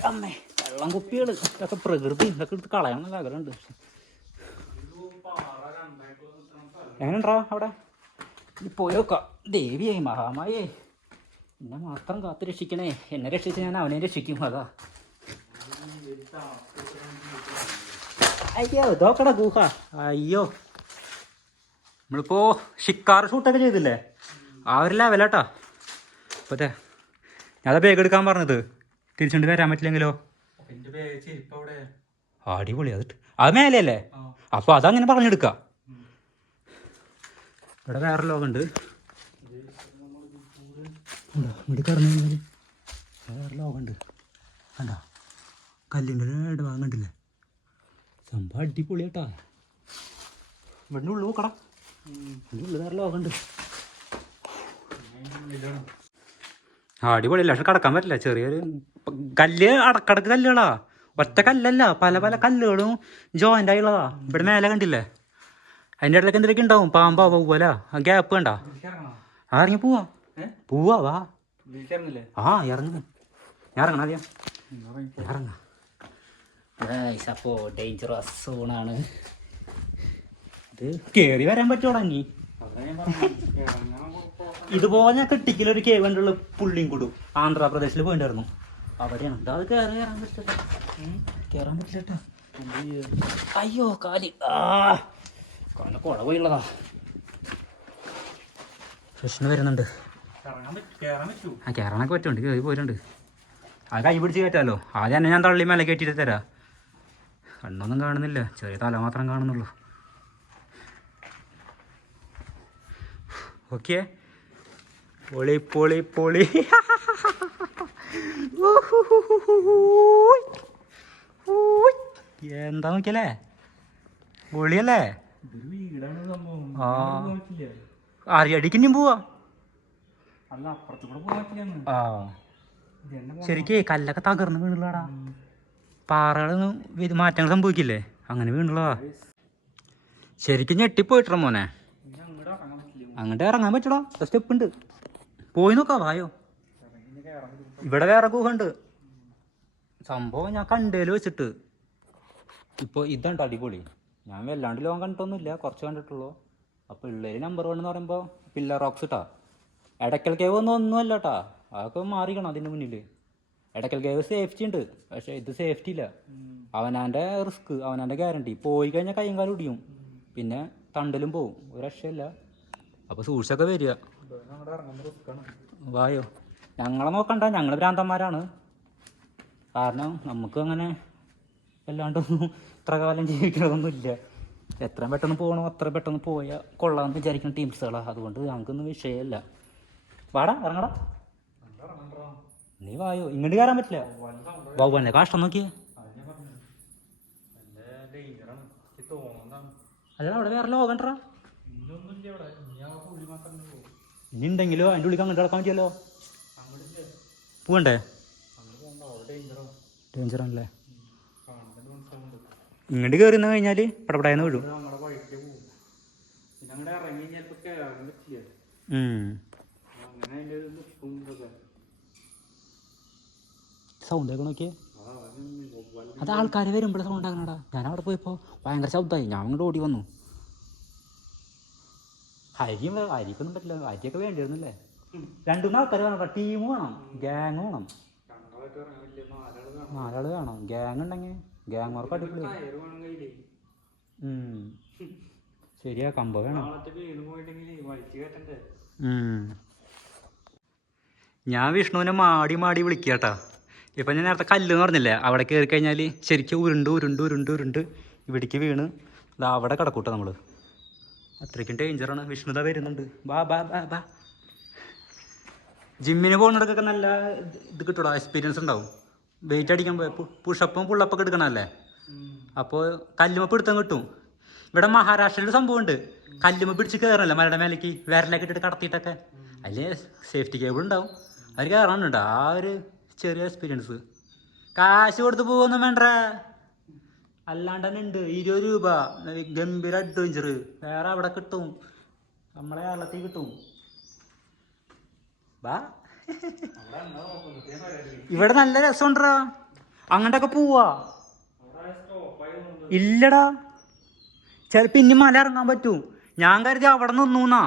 അമ്മേ വെള്ളം കുപ്പികള് ഇതൊക്കെ പ്രകൃതി, ഇതൊക്കെ എടുത്ത് കളയാനുള്ള ആഗ്രഹമുണ്ട്. എങ്ങനെയുണ്ടാ അവിടെ? പോയി നോക്കാം. ദേവിയായി മഹാമായേ എന്നെ മാത്രം കാത്തു രക്ഷിക്കണേ. എന്നെ രക്ഷിച്ച് ഞാൻ അവനെ രക്ഷിക്കും. അതാ. അയ്യോ ഇതോക്കട ഗുഹ. അയ്യോ നമ്മളിപ്പോ ഷിക്കാർ ഷൂട്ടൊക്കെ ചെയ്തില്ലേ, ആ ഒരു ലെവലാട്ടാ. അപ്പത്തെ ഞാൻ ബാഗ് എടുക്കാൻ പറഞ്ഞത്, തിരിച്ചുകൊണ്ട് വരാൻ പറ്റില്ലെങ്കിലോ? അടിപൊളി. അത് മേലെയല്ലേ? അപ്പൊ അതങ്ങനെ പറഞ്ഞെടുക്കാം. ഇവിടെ വേറെ ലോകമുണ്ട്. ഇങ്ങോട്ട് കടന്നു കഴിഞ്ഞാൽ വേറെ ലോകമുണ്ട്. കണ്ടോ കല്ലിൻ്റെ ഇടഭാഗം കണ്ടില്ലേ? സംഭവം അടിപൊളിയാട്ടാ. ഇവിടെ ഉള്ളു നോക്കടാ, ഇതിൻ്റെ ഉള്ളിൽ വേറെ ലോകമുണ്ട്. അടിപൊളിയല്ല, പക്ഷെ കടക്കാൻ പറ്റില്ല. ചെറിയൊരു കല്ല്, അടക്കടക്ക് കല്ലുകളാ, ഒറ്റ കല്ലല്ല, പല പല കല്ലുകളും ജോയിൻ്റ് ആയുള്ളതാ. ഇവിടെ മേലെ കണ്ടില്ലേ? അതിൻ്റെ ഇടയിലൊക്കെ എന്തെങ്കിലും ഉണ്ടാവും, പാമ്പാ പോവല. ആ ഗ്യാപ്പ് കണ്ടാ? ആ ഇറങ്ങി പോവാ വാ. ആ ഇറങ്ങ, ഞാൻ ഇറങ്ങണം ആദ്യം. ഇറങ്ങാം. അപ്പോൾ ഡേഞ്ചറസ് സോണാണ് ഇത്. കയറി വരാൻ പറ്റുമോടാ നീ? ഇതുപോലെ ഞാൻ കെട്ടിക്കലൊരു കേവ് ഉണ്ടുള്ള പുള്ളിയും കൂടും ആന്ധ്രാപ്രദേശിൽ പോയിണ്ടായിരുന്നു. അവിടെയാണ് അത് കയറാൻ പറ്റില്ല, കയറാൻ പറ്റില്ല കേട്ടോ. അയ്യോ കാലി, കാലിന് കുഴ പോയുള്ളതാ. കൃഷ്ണ വരുന്നുണ്ട്. ആ കയറാനൊക്കെ പറ്റുന്നുണ്ട്, കയറി പോയിട്ടുണ്ട്. ആ കൈ പിടിച്ച് കയറ്റാമല്ലോ. ആദ്യം തന്നെ ഞാൻ തള്ളി മേലെ കയറ്റിയിട്ട് തരാം. കണ്ണൊന്നും കാണുന്നില്ല, ചെറിയ തല മാത്രം കാണുന്നുള്ളൂ. ഓക്കെ, പൊളി പൊളി പൊളി. എന്താ നോക്കിയല്ലേ, പൊളിയല്ലേ? ആ അടിക്ക് ഇനിയും പോവാ. ആ ശരിക്കേ കല്ലൊക്കെ തകർന്ന് വീണുള്ളടാ. പാറകളൊന്നും മാറ്റങ്ങൾ സംഭവിക്കില്ലേ, അങ്ങനെ വീണുള്ളതാ. ശരിക്കും ഞെട്ടിപ്പോയിട്ടാ മോനെ. അങ്ങോട്ട് ഇറങ്ങാൻ പറ്റടാ, സ്റ്റെപ്പ് ഉണ്ട്, പോയി നോക്കാം. വായോ, ഇവിടെ വേറെ ഗുഹ ഉണ്ട്. സംഭവം ഞാൻ കണ്ടേല് വെച്ചിട്ട് ഇപ്പോൾ ഇതാണ് അടിപൊളി. ഞാൻ വല്ലാണ്ട് ലോകം കണ്ടിട്ടൊന്നുമില്ല, കുറച്ച് കണ്ടിട്ടുള്ളൂ. അപ്പോൾ ഉള്ളേര് നമ്പർ 1 എന്ന് പറയുമ്പോൾ പില്ലർ റോക്സ് ഇട്ടാ. എടക്കൽ കേവ് ഒന്നുമല്ല കേട്ടാ, അതൊക്കെ മാറിക്കണം അതിൻ്റെ മുന്നിൽ. എടക്കൽ കേവ് സേഫ്റ്റി ഉണ്ട്, പക്ഷേ ഇത് സേഫ്റ്റി ഇല്ല. അവനാൻ്റെ റിസ്ക്, അവനാൻ്റെ ഗ്യാരണ്ടി. പോയി കഴിഞ്ഞാൽ കൈയും കാലും ഒടിയും, പിന്നെ തണ്ടലും പോവും, ഒരു രക്ഷയില്ല. അപ്പോൾ സൂക്ഷിച്ചൊക്കെ വരിക. വായോ, ഞങ്ങളെ നോക്കണ്ട, ഞങ്ങൾ ഭ്രാന്തന്മാരാണ്. കാരണം നമുക്ക് അങ്ങനെ അല്ലാണ്ടൊന്നും ഇത്ര കാലം ജീവിക്കണതൊന്നുമില്ല. എത്രയും പെട്ടെന്ന് പോകണോ അത്ര പെട്ടെന്ന് പോയാൽ കൊള്ളാമെന്ന് വിചാരിക്കുന്ന ടീംസുകളാണ്. അതുകൊണ്ട് ഞങ്ങൾക്കൊന്നും വിഷയമല്ല. വാടാ, ഇറങ്ങടാ. നീ വായോ, ഇങ്ങോട്ട് കയറാൻ പറ്റില്ല. വവ്വാനെ കാഷ്ടം നോക്കിയേ. അല്ല, അവിടെ വേറെ ലോകണ്ടാ. ഇനി ഉണ്ടെങ്കിലോ അതിൻ്റെ ഉള്ളിൽ അങ്ങോട്ട് കിടക്കാൻ പറ്റിയല്ലോ. പോകണ്ടേ? ഡേഞ്ചറാണല്ലേ. ഇങ്ങോട്ട് കയറി നിന്ന് കഴിഞ്ഞാൽ പടപടായെന്ന് വീഴും. സൗണ്ട് ഒക്കെ നോക്കിയേ. അത് ആൾക്കാർ വരുമ്പോഴേ സൗണ്ട് ആക്കണടാ. ഞാൻ അവിടെ പോയപ്പോൾ ഭയങ്കര ശബ്ദമായി, ഞാൻ അങ്ങോട്ട് ഓടി വന്നു. അരിക്കൊന്നും പറ്റില്ല, അരിയൊക്കെ വേണ്ടിയിരുന്നല്ലേ. 2-3 ആൾക്കാർ വേണം, ടീം വേണം, ഗ്യാങ് വേണം. 4 ആൾ വേണം. ഗ്യാങ് ഉണ്ടെങ്കിൽ ഗ്യാങ്ങർക്ക് അടിപൊളി. ശരിയാ, കമ്പ വേണം. ഞാൻ വിഷ്ണുവിനെ മാടി മാടി വിളിക്കാട്ടാ. ഇപ്പം ഞാൻ നേരത്തെ കല്ലെന്ന് പറഞ്ഞില്ലേ, അവിടെ കയറി കഴിഞ്ഞാൽ ശരിക്കും ഉരുണ്ട് ഇവിടേക്ക് വീണ് ഇതാ അവിടെ കിടക്കൂട്ടോ നമ്മൾ. അത്രയ്ക്കും ഡേഞ്ചറാണ്. വിഷ്ണുത വരുന്നുണ്ട്. ബാ ബാ ബാ ബാ. ജിമ്മിന് പോകുന്നിടക്കൊക്കെ നല്ല ഇത് കിട്ടൂടാ, എക്സ്പീരിയൻസ് ഉണ്ടാവും. വെയിറ്റ് അടിക്കാൻ പോയ പുഷപ്പും പുള്ളപ്പൊക്കെ എടുക്കണമല്ലേ, അപ്പോൾ കല്ലുമ്മ പിടുത്തം കിട്ടും. ഇവിടെ മഹാരാഷ്ട്രയിൽ സംഭവം ഉണ്ട്, കല്ലുമ്മ പിടിച്ച് കയറണല്ലോ മലയുടെ മേലേക്ക്, വിരലൊക്കെ ഇട്ടിട്ട് കടത്തിയിട്ടൊക്കെ. അതിൽ സേഫ്റ്റി കേബിൾ ഉണ്ടാവും, അവർ കയറാനുണ്ട്. ആ ഒരു ചെറിയ എക്സ്പീരിയൻസ്. കാശ് കൊടുത്ത് പോകുന്നു വേണ്ട, അല്ലാണ്ട് തന്നെ ഉണ്ട്. 20 രൂപ ഗംഭീര അഡ്വഞ്ചർ വേറെ അവിടെ കിട്ടും, നമ്മളെ കേരളത്തിൽ കിട്ടും. ബാ, ഇവിടെ നല്ല രസമുണ്ടാ, അങ്ങോട്ടൊക്കെ പോവാ. ഇല്ലടാ, ചിലപ്പോൾ ഇനി മല ഇറങ്ങാൻ പറ്റും. ഞാൻ കരുതി അവിടെ നിന്നൂന്നാ,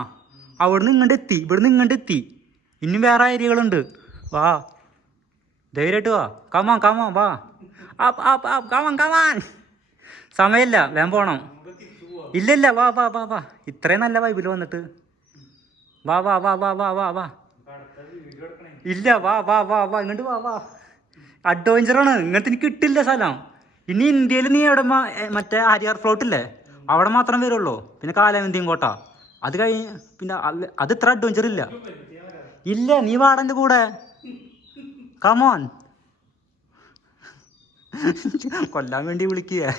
അവിടെ നിന്ന് ഇങ്ങോട്ട് എത്തി, ഇവിടെ നിന്ന് ഇങ്ങോട്ട് എത്തി. ഇനിയും വേറെ ഏരിയകളുണ്ട്. വാ, ധൈര്യമായിട്ട് വാ. കമാൻ വാ. കമാൻ. സമയമില്ല, വേഗം പോകണം. ഇല്ല, വാ വാ വാ വാ. ഇത്രയും നല്ല വൈബിൽ വന്നിട്ട് വാ വാ വാ വാ വാ വാ വാ. ഇല്ല, വാ വാ വാ വാ, ഇങ്ങോട്ട് വാ വാ. അഡ്വഞ്ചറാണ്, ഇങ്ങനത്തെ എനിക്ക് കിട്ടില്ല സ്ഥലം. ഇനി ഇന്ത്യയിൽ നീ എവിടെ മറ്റേ ആര്യാർ ഫ്ലോട്ടില്ലേ, അവിടെ മാത്രം വരുള്ളൂ. പിന്നെ കാലവന്തിയും കോട്ട, അത് കഴിഞ്ഞ് പിന്നെ അത് ഇത്ര അഡ്വഞ്ചർ ഇല്ല. ഇല്ല, നീ വാടൻ്റെ കൂടെ. കമോൺ. കൊല്ലാൻ വേണ്ടി വിളിക്കുക,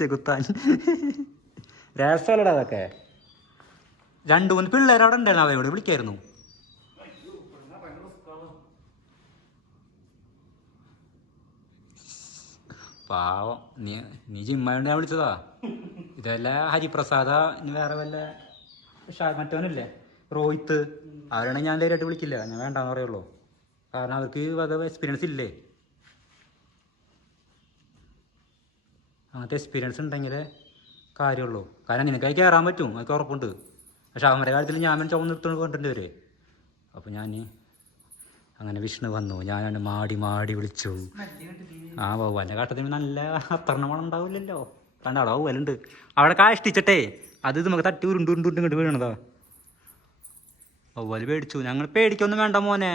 ചെകുത്താൻ. രസമല്ലടാ അതൊക്കെ. 2-3 പിള്ളേർ അവിടെ ഉണ്ടായിരുന്നു, അവരോട് വിളിക്കായിരുന്നു. പാവം, നീ ജിമ്മായോണ്ട് ഞാൻ വിളിച്ചതാ. ഇതല്ല ഹരിപ്രസാദ, ഇനി വേറെ വല്ല മറ്റവനല്ലേ റോഹിത്ത്, അവരാണെങ്കിൽ ഞാൻ ധൈര്യമായിട്ട് വിളിക്കില്ല, ഞാൻ വേണ്ടാന്ന് പറയുള്ളൂ. കാരണം അവർക്ക് വക എക്സ്പീരിയൻസ് ഇല്ലേ. അങ്ങനത്തെ എക്സ്പീരിയൻസ് ഉണ്ടെങ്കിലേ കാര്യമുള്ളൂ. കാരണം നിനക്കായി കയറാൻ പറ്റും, അതൊക്കെ ഉറപ്പുണ്ട്. പക്ഷെ അവരുടെ കാര്യത്തിൽ ഞാൻ ചുവന്ന് നിർത്തുകൊണ്ട് കൊണ്ടിട്ട് വരെ. അപ്പോൾ ഞാൻ അങ്ങനെ വിഷ്ണു വന്നു, ഞാൻ മാടി മാടി വിളിച്ചു. ആ വവ്വാൻ്റെ കാട്ടത്തിന് നല്ല അത്തർണമണം ഉണ്ടാവില്ലല്ലോ. കണ്ട അവിടെ വവ്വലുണ്ട്, അവിടെ കാഷ്ടിച്ചിട്ടേ അത് നമുക്ക് തട്ടി ഉരുണ്ട് ഇങ്ങോട്ട് വീണതാ. വവ്വാല് പേടിച്ചു. ഞങ്ങൾ പേടിക്കൊന്നും വേണ്ട മോനെ,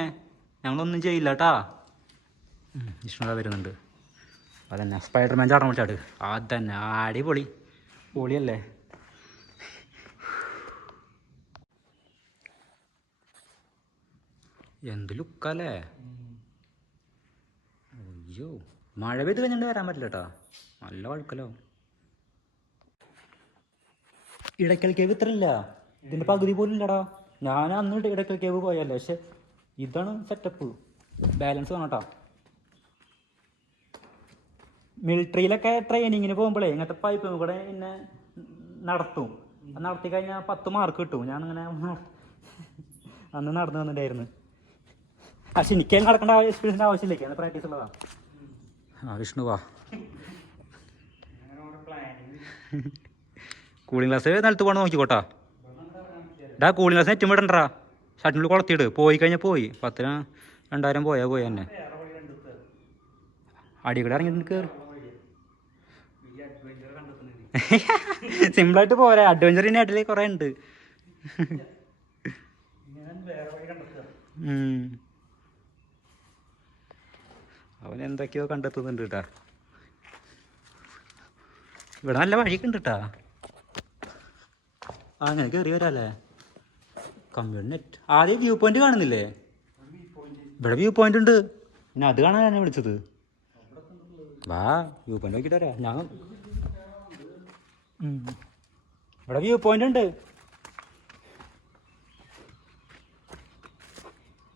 ഞങ്ങളൊന്നും ചെയ്യില്ല കേട്ടാ. വിഷ്ണുത വരുന്നുണ്ട്. അതന്നെ സ്പൈഡർമാൻ ചാടണം വിളിച്ചാട്. അതന്നെ അടിപൊളി, പൊളിയല്ലേ. എന്ത് ലുക്കല്ലേ. അയ്യോ, മഴ പെയ്ത് കഴിഞ്ഞിട്ട് വരാൻ പറ്റില്ല കേട്ടാ, നല്ല വഴുക്കലോ. ഇടയ്ക്കൽ കേവ് ഇത്ര ഇല്ല, ഇതിൻ്റെ പകുതി പോലും ഇല്ലടാ. ഞാൻ അന്ന് ഇടയ്ക്കൽ കേവ് പോയല്ലേ, പക്ഷെ ഇതാണ് സെറ്റപ്പ്. ബാലൻസ് വേണം കേട്ടോ. മിലിറ്ററിയിലൊക്കെ ട്രെയിനിങ്ങിന് പോകുമ്പോഴേ ഇങ്ങനത്തെ പൈപ്പ് കൂടെ പിന്നെ നടത്തും. നടത്തി കഴിഞ്ഞാൽ 10 മാർക്ക് കിട്ടും. ഞാനിങ്ങനെ അന്ന് നടന്നു വന്നിട്ടായിരുന്നു. പക്ഷെ എനിക്ക് നടക്കേണ്ട എക്സ്പീരിയൻസിൻ്റെ ആവശ്യമില്ല, പ്രാക്ടീസ് ഉള്ളതാണ്. ആ വിഷ്ണു വാ. കൂളിംഗ് ഗ്ലാസ് നിലത്ത് പോകണം നോക്കിക്കോട്ടാ. ഡാ കൂളിംഗ് ഗ്ലാസ് നെറ്റും വിടണ്ടാ, ഷട്ടിനുള്ളിൽ കുളത്തിയിട്. പോയി കഴിഞ്ഞാൽ പോയി, 10,000 2,000 പോയി തന്നെ. അടികൂടെ ഇറങ്ങിയിട്ട് കയറി. സിമ്പിളായിട്ട് പോരാ, അഡ്വഞ്ചറിൻ്റെ നാട്ടിൽ കുറേ ഉണ്ട്. അവൻ എന്തൊക്കെയോ കണ്ടെത്തുന്നുണ്ട് കേട്ടാ. ഇവിടെ നല്ല വഴിയൊക്കെ ഉണ്ട് കേട്ടാ. ആ അങ്ങനെ കയറി വരാല്ലേ. കമ്പ്യൂട്ടർ നെറ്റ് ആദ്യം വ്യൂ പോയിന്റ് കാണുന്നില്ലേ? ഇവിടെ വ്യൂ പോയിന്റ് ഉണ്ട്. പിന്നെ അത് കാണാൻ എന്നെ വിളിച്ചത്. വാ വ്യൂ പോയിന്റ് നോക്കിയിട്ട് വരാം. ഞാൻ ഇവിടെ വ്യൂ പോയിന്റ് ഉണ്ട്.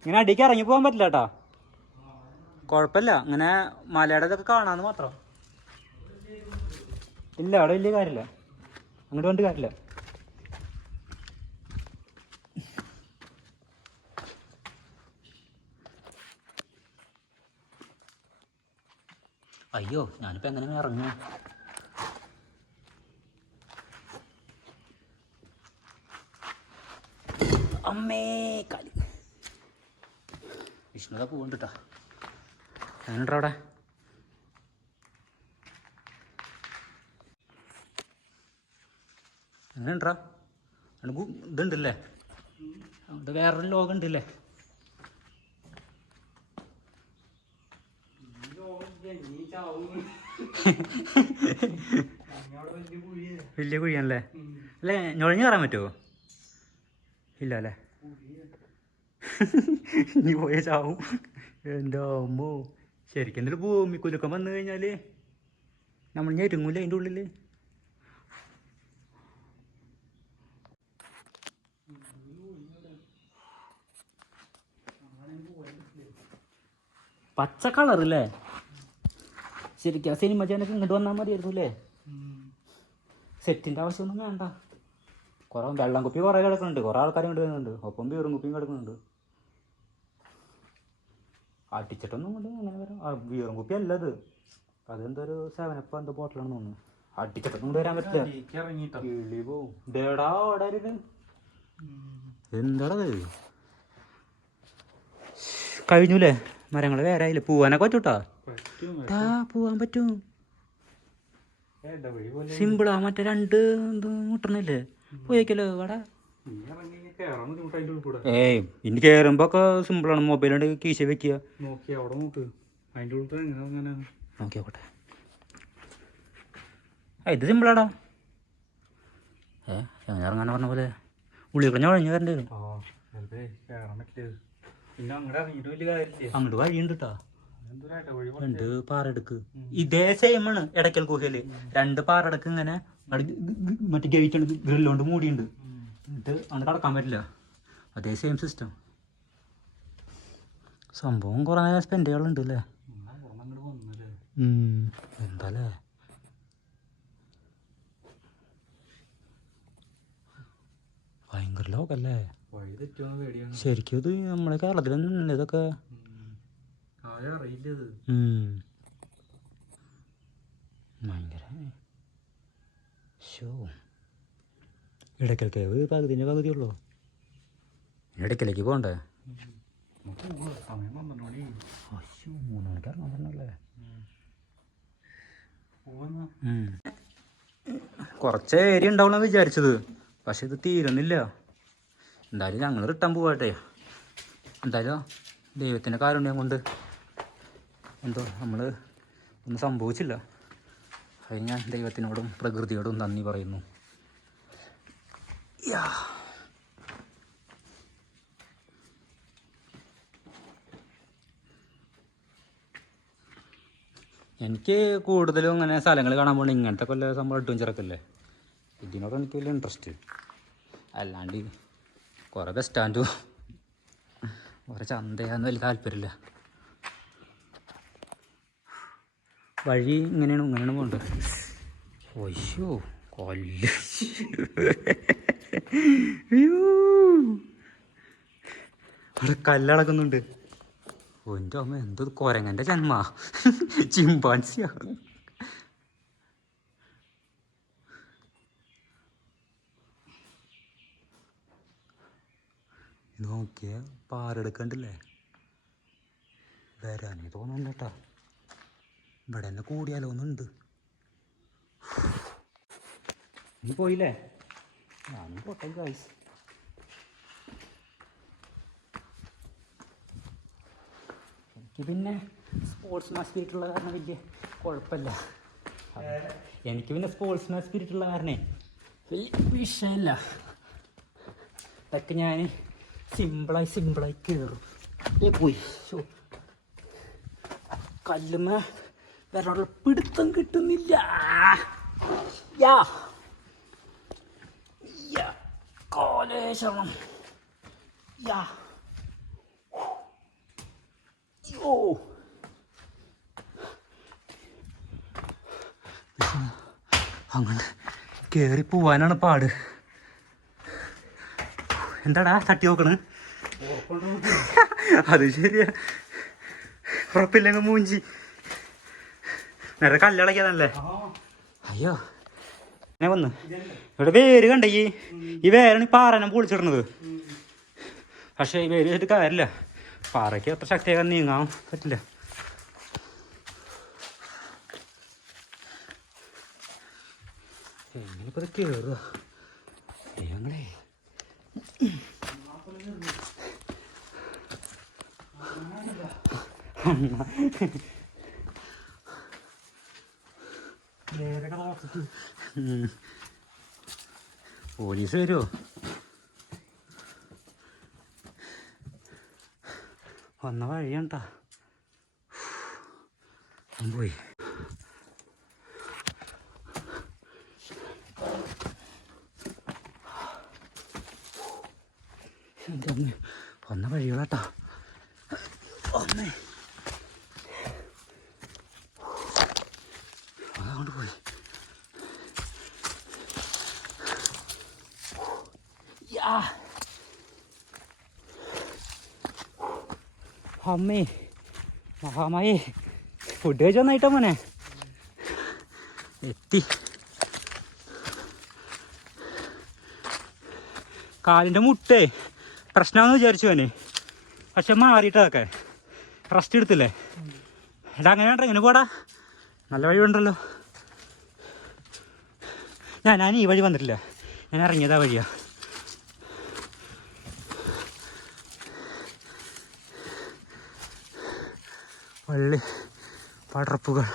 ഇങ്ങനെ അടിക്ക് ഇറങ്ങി പോകാൻ പറ്റില്ല കേട്ടാ. കുഴപ്പമില്ല, ഇങ്ങനെ മലയുടെ ഇതൊക്കെ കാണാമെന്ന് മാത്രം. ഇല്ല അവിടെ വലിയ കാര്യമില്ല, അങ്ങോട്ട് വന്നിട്ട് കാര്യമില്ല. അയ്യോ ഞാനിപ്പോൾ എങ്ങനെ ഇറങ്ങുക? അമ്മേ കളി. വിഷ്ണുത പോകണ്ട കേട്ടാ. എങ്ങനെയുണ്ടോ അവിടെ? എങ്ങനെയുണ്ടാ? ഇതുണ്ടല്ലേ, അവിടെ വേറൊരു ലോകം ഉണ്ടല്ലേ. വലിയ കുഴിയാണല്ലേ? അല്ലേ ഞൊഴഞ്ഞു കയറാൻ പറ്റുമോ? ഇല്ല അല്ലേ? ഇനി പോയ ചാവും. എൻ്റെ അമ്മോ, ശരിക്കും എന്തെങ്കിലും ഭൂമി കുലുക്കം വന്നു കഴിഞ്ഞാൽ നമ്മൾ ഞെരുങ്ങൂല അതിൻ്റെ ഉള്ളിൽ. പച്ച കളറല്ലേ? ശരിക്കും ആ സിനിമ ചെയ്യാനൊക്കെ ഇങ്ങോട്ട് വന്നാൽ മതിയായിരുന്നു അല്ലേ? സെറ്റിൻ്റെ ആവശ്യമൊന്നും വേണ്ട. കുറേ വെള്ളം കുപ്പി കുറേ കിടക്കുന്നുണ്ട്, കുറേ ആൾക്കാർ ഇങ്ങോട്ട് വരുന്നുണ്ട്, ഒപ്പം ബീറും കുപ്പിയും കിടക്കുന്നുണ്ട്. അടിച്ചിട്ടൊന്നും കൊണ്ട് അങ്ങനെ വരാം. ബീറും കുപ്പി അല്ലത്, അതെന്തൊരു 7up എന്തോ ബോട്ടിലാണെന്ന് തോന്നുന്നു. അടിച്ചിട്ടൊന്നും കൊണ്ട് വരാൻ പറ്റില്ല, കിളി പോവും. ഡേടാ ഓടാരുത്. എന്താടത് കഴിഞ്ഞൂലേ? മരങ്ങൾ വേറെ ആയില്ലേ? പോവാനൊക്കെ പറ്റൂട്ടാ. പോവാൻ പറ്റും, സിമ്പിളാ. മറ്റേ 2 ഇത് മുട്ടണില്ലേ? പോയേക്കല്ലോ വാടാ. ഏയ് ഇനി കയറുമ്പോ ഒക്കെ സിമ്പിളാണ്. മൊബൈലുണ്ട് കീശ വെക്കുക. നോക്കിയോട്ടെ. ഇത് സിമ്പിളാടാ. എങ്ങനെ ഇറങ്ങാൻ പറഞ്ഞ പോലെ ഉള്ളിൽ കൂടെ ഞൊഴഞ്ഞു വരേണ്ടി വരും. അങ്ങോട്ട് വഴിയുണ്ട് കേട്ടോ. 2 പാറെടുക്ക് ഇതേ സെയിമാണ്. എടക്കൽ ഗുഹയില് 2 പാറെടുക്ക് ഇങ്ങനെ മറ്റേ ഗേറ്റ് ഉണ്ട്, ഗ്രില്ലുകൊണ്ട് മൂടിയുണ്ട്. ഇത് അങ്ങനെ കടക്കാൻ പറ്റില്ല. അതേ സെയിം സിസ്റ്റം. സംഭവം കുറേ സ്പെൻഡ് ചെയ്യാറുണ്ട് അല്ലേ? എന്താല്ലേ? ഭയങ്കര ലോകല്ലേ ശരിക്കും. ഇത് നമ്മളെ കേരളത്തിലൊന്നും ഇതൊക്കെ ഭയങ്കര ഷോ. ഇടയ്ക്കൽ കേവ് പകുതിൻ്റെ പകുതിയുള്ളൂ. ഇടയ്ക്കലേക്ക് പോകണ്ടേ? 3 മണിക്ക് ഇറങ്ങാൻ പറഞ്ഞല്ലേ? കുറച്ച് ഏരിയ ഉണ്ടാവുമെന്നാണ് വിചാരിച്ചത്, പക്ഷെ ഇത് തീരുന്നില്ല. എന്തായാലും ഞങ്ങൾ റിട്ടേൺ പോകട്ടെ. എന്തായാലും ദൈവത്തിൻ്റെ കാരുണ്യം കൊണ്ട് എന്തോ നമ്മൾ ഒന്നും സംഭവിച്ചില്ല. അത് ഞാൻ ദൈവത്തിനോടും പ്രകൃതിയോടും നന്ദി പറയുന്നു. എനിക്ക് കൂടുതലും ഇങ്ങനെ സ്ഥലങ്ങൾ കാണാൻ പോകണം. ഇങ്ങനത്തെ കൊല്ല സംഭവം അഡ്വഞ്ചറൊക്കെ അല്ലേ, ഇതിനോട് എനിക്ക് വലിയ ഇൻട്രസ്റ്റ്. അല്ലാണ്ട് കുറേ ബസ് സ്റ്റാൻഡും കുറേ ചന്തയാന്ന് വലിയ താല്പര്യമില്ല. വഴി ഇങ്ങനെയാണ് പോകേണ്ടത്. ഒയ്യോ കൊല്ല. അയ്യോ അവിടെ കല്ലടക്കുന്നുണ്ട്. എൻ്റെ അമ്മ എന്തോ കൊരങ്ങൻ്റെ ജന്മ ചിമ്പാൻസിയാ. നോക്കിയ പാറെടുക്കണ്ടില്ലേ, വരാനേ തോന്നുന്നുണ്ട് കേട്ടോ. ഇവിടെ തന്നെ കൂടിയാലോ ഒന്നുണ്ട്. നീ പോയില്ലേ? ഞാനും പോട്ടെ ഗൈസ്. എനിക്ക് പിന്നെ സ്പോർട്സ്മാൻ സ്പിരിറ്റ് ഉള്ള കാരണം വലിയ കുഴപ്പമില്ല. എനിക്ക് പിന്നെ സ്പോർട്സ്മാൻ സ്പിരിറ്റ് ഉള്ള കാരണേ വലിയ വിഷയമില്ല. അതൊക്കെ ഞാൻ സിമ്പിളായി കയറും. പോയി കല്ലുമ്മ വരാനുള്ള പിടുത്തം കിട്ടുന്നില്ല. യാ കോലേശണം. യാ യോ അങ്ങനെ കയറി പോവാനാണ് പാട്. എന്താടാ തട്ടി നോക്കണ്? അത് ശരിയാ, ഉറപ്പില്ലെങ്കിൽ മൂഞ്ചി നേരെ കല്ലടക്കിയതല്ലേ. അയ്യോ ഞാൻ വന്ന് ഇവിടെ വേര് കണ്ട, ഈ വേരാണ് ഈ പാറനെ പൊളിച്ചിടുന്നത്. പക്ഷേ ഈ വേര് വെച്ചിട്ട് കാര്യമില്ല, പാറയ്ക്ക് അത്ര ശക്തിയാക്കാൻ നീങ്ങാൻ പറ്റില്ല. എങ്ങനെയിപ്പോൾ ഇത് കയറുക ഞങ്ങളെ? പോലീസ് വരുമോ? വന്ന വഴിയാണ്ടാ പോയി. വന്ന വഴികളാട്ടാ. ഒന്നേ അതുകൊണ്ട് പോയി. അമ്മേ മഹാമായി ഫുഡ് കഴിച്ച് വന്നായിട്ടാ മോനെ എത്തി. കാലിൻ്റെ മുട്ടേ പ്രശ്നമാണെന്ന് വിചാരിച്ചു മോനെ, പക്ഷെ മാറിയിട്ടതൊക്കെ റെസ്റ്റ് എടുത്തില്ലേ. എടാ അങ്ങനെ വേണ്ട, ഇങ്ങനെ പോടാ, നല്ല വഴി ഉണ്ടല്ലോ. ഞാൻ ഈ വഴി വന്നിട്ടില്ല, ഞാൻ ഇറങ്ങിയതാ വഴിയാ. വള്ളി പടർപ്പുകൾ.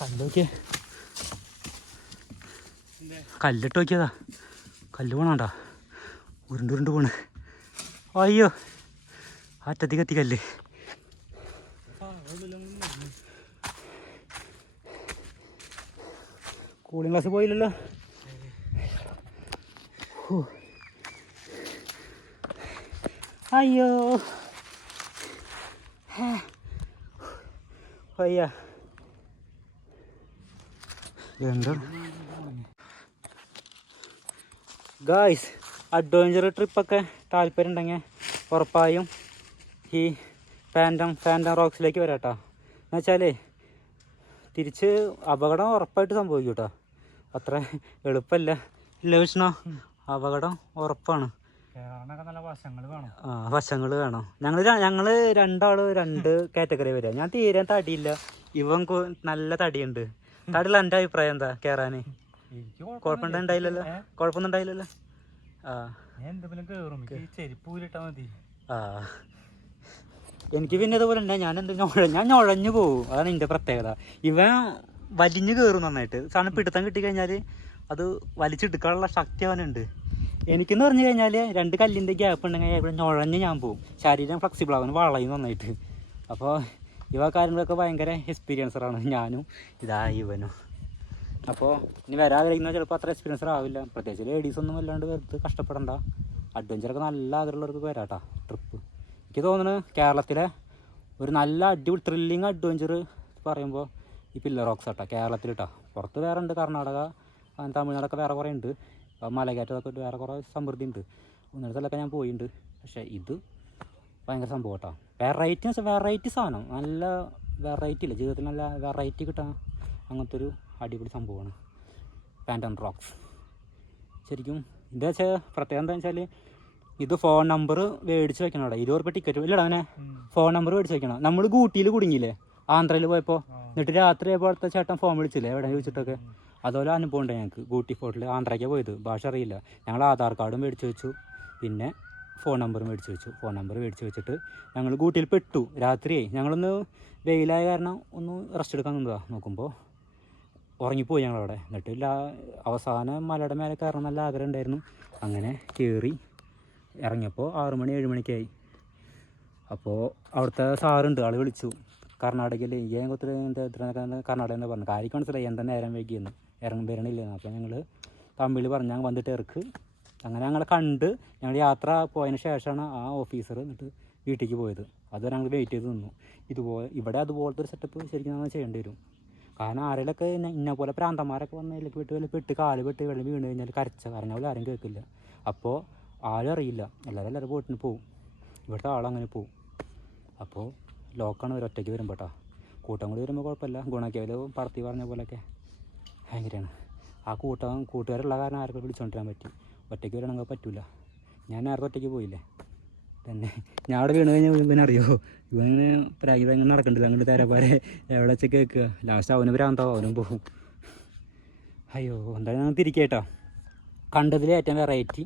കല്ല് കല്ലിട്ട് നോക്കിയതാ, കല്ല് പോണാണ്ടാ ഉരുണ്ട് പോണ്. അയ്യോ അറ്റത്തി കത്തി കല്ല്. കൂളിംഗ് ഗ്ലാസ് പോയില്ലല്ലോ. അയ്യോ അയ്യ എന്താ ഗായ്സ്, അഡ്വഞ്ചർ ട്രിപ്പൊക്കെ താല്പര്യം ഉണ്ടെങ്കിൽ ഉറപ്പായും ഈ ഫാൻറ്റം റോക്സിലേക്ക് വരാം കേട്ടോ. എന്നുവെച്ചാൽ തിരിച്ച് അപകടം ഉറപ്പായിട്ട് സംഭവിക്കും കേട്ടോ, അത്ര എളുപ്പമല്ല. ഇല്ല വിഷ്ണു, അപകടം ഉറപ്പാണ്. വശങ്ങൾ വേണം. ഞങ്ങൾ രണ്ടാള് രണ്ട് കാറ്റഗറി വരിക. ഞാൻ തീരെ തടിയില്ല, ഇവൻ നല്ല തടിയുണ്ട്. തടിയുള്ള എൻ്റെ അഭിപ്രായം എന്താ കയറാന്? കുഴപ്പമൊന്നും ഉണ്ടായില്ലല്ലോ? എനിക്ക് പിന്നെ ഇതുപോലെ ഉണ്ട്, ഞാൻ ഞൊഴഞ്ഞു പോകും, അതാണ് എൻ്റെ പ്രത്യേകത. ഇവൻ വലിഞ്ഞു കയറും നന്നായിട്ട്. സാധനം പിടുത്തം കിട്ടിക്കഴിഞ്ഞാൽ അത് വലിച്ചെടുക്കാനുള്ള ശക്തി അവനുണ്ട്. എനിക്കെന്ന് പറഞ്ഞു കഴിഞ്ഞാൽ രണ്ട് കല്ലിൻ്റെ ഗ്യാപ്പ് ഉണ്ടെങ്കിൽ ഇവിടെ ഞൊഴഞ്ഞ് ഞാൻ പോകും. ശരീരം ഫ്ലെക്സിബിൾ ആവാൻ വളയും നന്നായിട്ട്. അപ്പോൾ ഇവ കാര്യങ്ങളൊക്കെ ഭയങ്കര എക്സ്പീരിയൻസറാണ് ഞാനും ഇവനും. അപ്പോൾ ഇനി വരാതിരിക്കുന്നത് ചിലപ്പോൾ അത്ര എക്സ്പീരിയൻസർ ആവില്ല. പ്രത്യേകിച്ച് ലേഡീസൊന്നും വല്ലാണ്ട് വെറുതെ കഷ്ടപ്പെടണ്ട. അഡ്വഞ്ചറൊക്കെ നല്ല ആഗ്രഹമുള്ളവർക്ക് വരാട്ടാ ട്രിപ്പ്. എനിക്ക് തോന്നുന്നത് കേരളത്തിലെ ഒരു നല്ല അടിപൊളി ത്രില്ലിങ് അഡ്വഞ്ചർ പറയുമ്പോൾ ഈ പില്ലർ റോക്സ് ആട്ടാ കേരളത്തിലിട്ടാ. പുറത്ത് വേറെ ഉണ്ട്, കർണാടക തമിഴ്നാടൊക്കെ വേറെ കുറേ ഉണ്ട്, മലകയറ്റമൊക്കെ വേറെ കുറേ സമൃദ്ധി ഉണ്ട്. ഒന്നിട സ്ഥലമൊക്കെ ഞാൻ പോയിട്ടുണ്ട്. പക്ഷേ ഇത് ഭയങ്കര സംഭവം കേട്ടോ. വെറൈറ്റി എന്ന് വെച്ചാൽ വെറൈറ്റി സാധനം, നല്ല വെറൈറ്റി ഇല്ല ജീവിതത്തിൽ, നല്ല വെറൈറ്റി കിട്ടാൻ അങ്ങനത്തെ ഒരു അടിപൊളി സംഭവമാണ് ഫാൻറ്റം റോക്സ്. ശരിക്കും എന്താ വെച്ചാൽ പ്രത്യേകം എന്താണെന്ന് വെച്ചാൽ ഇത് ഫോൺ നമ്പർ മേടിച്ച് വെക്കണം. അവിടെ 20 രൂപ ടിക്കറ്റ് ഇല്ലടാ, അങ്ങനെ ഫോൺ നമ്പർ മേടിച്ച് വെക്കണം. നമ്മൾ ഊട്ടിയിൽ കുടുങ്ങിയില്ലേ ആന്ധ്രയിൽ പോയപ്പോൾ, എന്നിട്ട് രാത്രി ആയപ്പോൾ അടുത്ത ചേട്ടൻ ഫോൺ വിളിച്ചില്ലേ എവിടെ ചോദിച്ചിട്ടൊക്കെ. അതുപോലെ അനുഭവം ഉണ്ട് ഞങ്ങൾക്ക്. ഊട്ടി ഫോർട്ടിൽ ആന്ധ്രയ്ക്കാണ് പോയത്, ഭാഷ അറിയില്ല. ഞങ്ങൾ ആധാർ കാർഡും മേടിച്ച് വെച്ചു, പിന്നെ ഫോൺ നമ്പർ മേടിച്ച് വെച്ചു. ഫോൺ നമ്പർ മേടിച്ച് വെച്ചിട്ട് ഞങ്ങൾ ഊട്ടിയിൽ പെട്ടു. രാത്രിയായി, ഞങ്ങളൊന്ന് വെയിലായ കാരണം ഒന്ന് റെസ്റ്റ് എടുക്കാൻ നിന്നതാണ്. നോക്കുമ്പോൾ ഉറങ്ങിപ്പോയി ഞങ്ങളവിടെ. എന്നിട്ട് അവസാനം മലയുടെ മേലെ കയറണം നല്ല ആഗ്രഹം ഉണ്ടായിരുന്നു. അങ്ങനെ കയറി ഇറങ്ങിയപ്പോൾ 6 മണി 7 മണിക്കായി. അപ്പോൾ അവിടുത്തെ സാറുണ്ട്, ആൾ വിളിച്ചു. കർണാടകയിൽ ഏൻ കൊത്തിരി കർണാടക എന്ന് പറഞ്ഞു. കാര്യം മനസ്സിലായി എന്താ നേരം വൈകിയെന്ന്, വരണില്ലെന്ന്. അപ്പോൾ ഞങ്ങൾ തമിഴിൽ പറഞ്ഞു ഞങ്ങൾ വന്നിട്ട് ഇറക്ക്. അങ്ങനെ ഞങ്ങളെ കണ്ട് ഞങ്ങൾ യാത്ര പോയതിന് ശേഷമാണ് ആ ഓഫീസർ എന്നിട്ട് വീട്ടിലേക്ക് പോയത്. അതുവരെ ഞങ്ങൾ വെയിറ്റ് ചെയ്ത് നിന്നു. ഇവിടെ അതുപോലത്തെ ഒരു സെറ്റപ്പ് ശരിക്കും നമ്മൾ ചെയ്യേണ്ടി വരും. കാരണം ആരെങ്കിലൊക്കെ ഇന്ന പോലെ പ്രാന്തന്മാരൊക്കെ വന്ന് അതിലേക്ക് പെട്ട് കാല് പെട്ട് വെള്ളം വീണ് കഴിഞ്ഞാൽ കരഞ്ഞ പോലെ ആരും കേൾക്കില്ല. അപ്പോൾ ആരും അറിയില്ല, എല്ലാവരും ബോട്ടിന് പോവും. ഇവിടുത്തെ ആളങ്ങനെ പോവും. അപ്പോൾ ലോക്കാണ് ഒരൊറ്റയ്ക്ക് വരുമ്പോൾ കേട്ടോ. കൂട്ടം കൂടി വരുമ്പോൾ കുഴപ്പമില്ല. ഗുണക്കേവൽ പറത്തി പറഞ്ഞ പോലെയൊക്കെ ഭയങ്കരമാണ്. ആ കൂട്ടുകാരുള്ള കാരണം ആർക്കും പിടിച്ചുകൊണ്ടിരാൻ പറ്റും. ഒറ്റയ്ക്ക് വരണമെങ്കിൽ പറ്റില്ല. ഞാൻ നേരത്തെ ഒറ്റയ്ക്ക് പോയില്ലേ തന്നെ. ഞാൻ അവിടെ വീണ് കഴിഞ്ഞാൽ ഇവനറിയോ, ഇവങ്ങനെ ഇങ്ങനെ നടക്കണ്ടില്ല. അങ്ങോട്ട് തരപ്പാരെ എവിടെ വെച്ച് കേൾക്കുക. ലാസ്റ്റ് അവന് ഭ്രാന്താവും, അവനും പോകും. അയ്യോ എന്തായാലും ഞാൻ തിരിക്കേട്ടോ. കണ്ടതിൽ ഏറ്റവും വെറൈറ്റി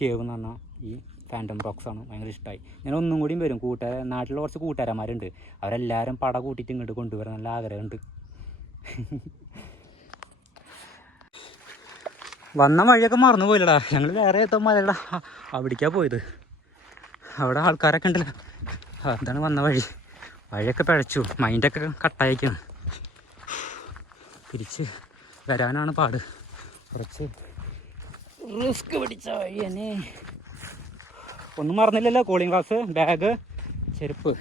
കേവ് എന്ന് പറഞ്ഞാൽ ഈ ഫാൻറ്റം റോക്സ് ആണ്. ഭയങ്കര ഇഷ്ടമായി. ഞാൻ ഒന്നും കൂടിയും വരും. നാട്ടിൽ കുറച്ച് കൂട്ടുകാരന്മാരുണ്ട്, അവരെല്ലാവരും പട കൂട്ടിയിട്ട് ഇങ്ങോട്ട് കൊണ്ടുവരാൻ നല്ല ആഗ്രഹമുണ്ട്. വന്ന വഴിയൊക്കെ മറന്നു പോയില്ലടാ. ഞങ്ങൾ വേറെ എത്താൻ മലയുടെ അവിടേക്കാണ് പോയത്. അവിടെ ആൾക്കാരൊക്കെ ഉണ്ടല്ലോ. അതാണ് വന്ന വഴിയൊക്കെ പിഴച്ചു, മൈൻഡൊക്കെ കട്ടായിക്കാണ്. തിരിച്ച് വരാനാണ് പാട്. കുറച്ച് റിസ്ക് പിടിച്ച വഴി തന്നെ. ഒന്നും മറന്നില്ലല്ലോ, കൂളിംഗ് ഗ്ലാസ്, ബാഗ്, ചെരുപ്പ്.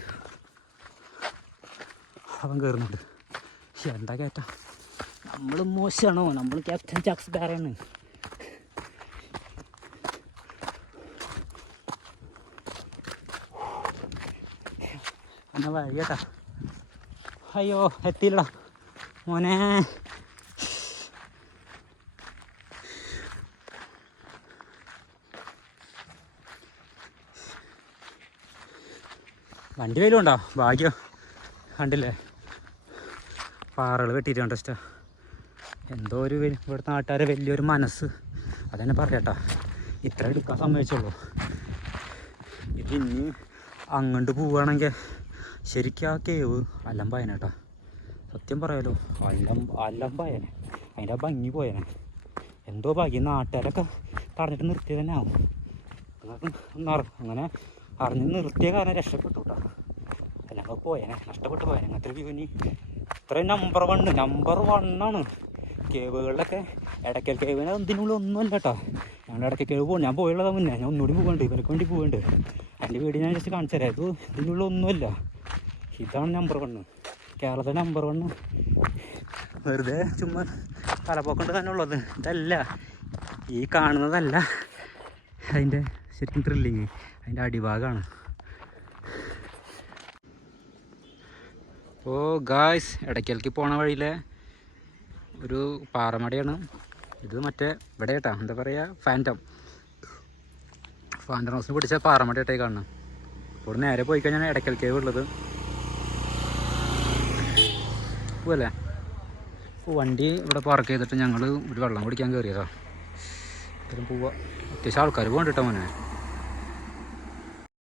അവൻ കയറുന്നുണ്ട്. എന്താ കയറ്റാ, നമ്മൾ മോശമാണോ? നമ്മൾ ക്യാപ്റ്റൻ ജാക്സ് ബാരാണ്. എന്നാ വഴിയേട്ടാ. അയ്യോ എത്തിയില്ലടാ മോനെ. വണ്ടി കയ്യിലുണ്ടോ? ഭാഗ്യം. കണ്ടില്ലേ പാറകൾ വെട്ടിയിട്ട് കണ്ടോ ഇഷ്ടം. എന്തോ ഒരു ഇവിടുത്തെ നാട്ടുകാരെ വലിയൊരു മനസ്സ്, അതന്നെ പറയട്ടാ. ഇത്ര എടുക്കാൻ സമ്മതിച്ചുള്ളൂ. ഇതിനി അങ്ങോട്ട് പോവുകയാണെങ്കിൽ ശരിക്കും ആ കേവ് അലമ്പായനേട്ടാ. സത്യം പറയാലോ, അലമ്പായനെ. അതിൻ്റെ ആ ഭംഗി പോയനെ. എന്തോ ഭാഗ്യം, നാട്ടുകാരൊക്കെ തടഞ്ഞിട്ട് നിർത്തിയത് തന്നെ ആവും. അങ്ങനെ അറിഞ്ഞ് നിർത്തിയ കാരണം രക്ഷപ്പെട്ടു കേട്ടോ. അല്ലെങ്കിൽ പോയനെ, നഷ്ടപ്പെട്ടു പോയനെ. അങ്ങനത്തെ വ്യൂവിന് ഇത്ര നമ്പർ 1 കേവുകളിലൊക്കെ. എടക്കൽ കേവിന് എന്തിനുള്ളിൽ ഒന്നുമല്ല കേട്ടോ. ഞങ്ങൾ എടക്കൽ കേവ് പോകും, ഞാൻ പോയുള്ളതാ മുന്നേ. ഞാൻ ഒന്നുകൂടി പോകണ്ട്, ഇവർക്ക് വേണ്ടി പോകണ്ട്. എൻ്റെ വീട് ഞാൻ ജസ്റ്റ് കാണിച്ചു തരാം. ഇത് ഇതിനുള്ളിൽ ഒന്നുമല്ല. ഇതാണ് നമ്പർ 1, കേരളത്തിലെ നമ്പർ 1. വെറുതെ ചുമ്മാ തലപ്പോക്കൊണ്ട് തന്നെ ഉള്ളത്. ഇതല്ല, ഈ കാണുന്നതല്ല അതിൻ്റെ ശരിക്കും ത്രില്ലിങ്, അതിൻ്റെ അടിഭാഗമാണ്. ഓ ഗായ്സ്, ഇടയ്ക്കലേക്ക് പോണ വഴിയിലെ ഒരു പാറമടയാണ് ഇത്. മറ്റേ ഇവിടെ കേട്ടോ, എന്താ പറയുക, ഫാൻറ്റം റോസിന് പിടിച്ച പാറമട ഇട്ടേ കാണണം. അപ്പോൾ നേരെ പോയി കഴിഞ്ഞാൽ ഇടയ്ക്കൽ കേവ് ഉള്ളത്. പോവല്ലേ. വണ്ടി ഇവിടെ പാർക്ക് ചെയ്തിട്ട് ഞങ്ങൾ ഒരു വെള്ളം കുടിക്കാൻ കയറിയതാണ്. ഇത്തരം പോവുക. അത്യാവശ്യം ആൾക്കാർ പോകണ്ട കേട്ടോ മോനെ.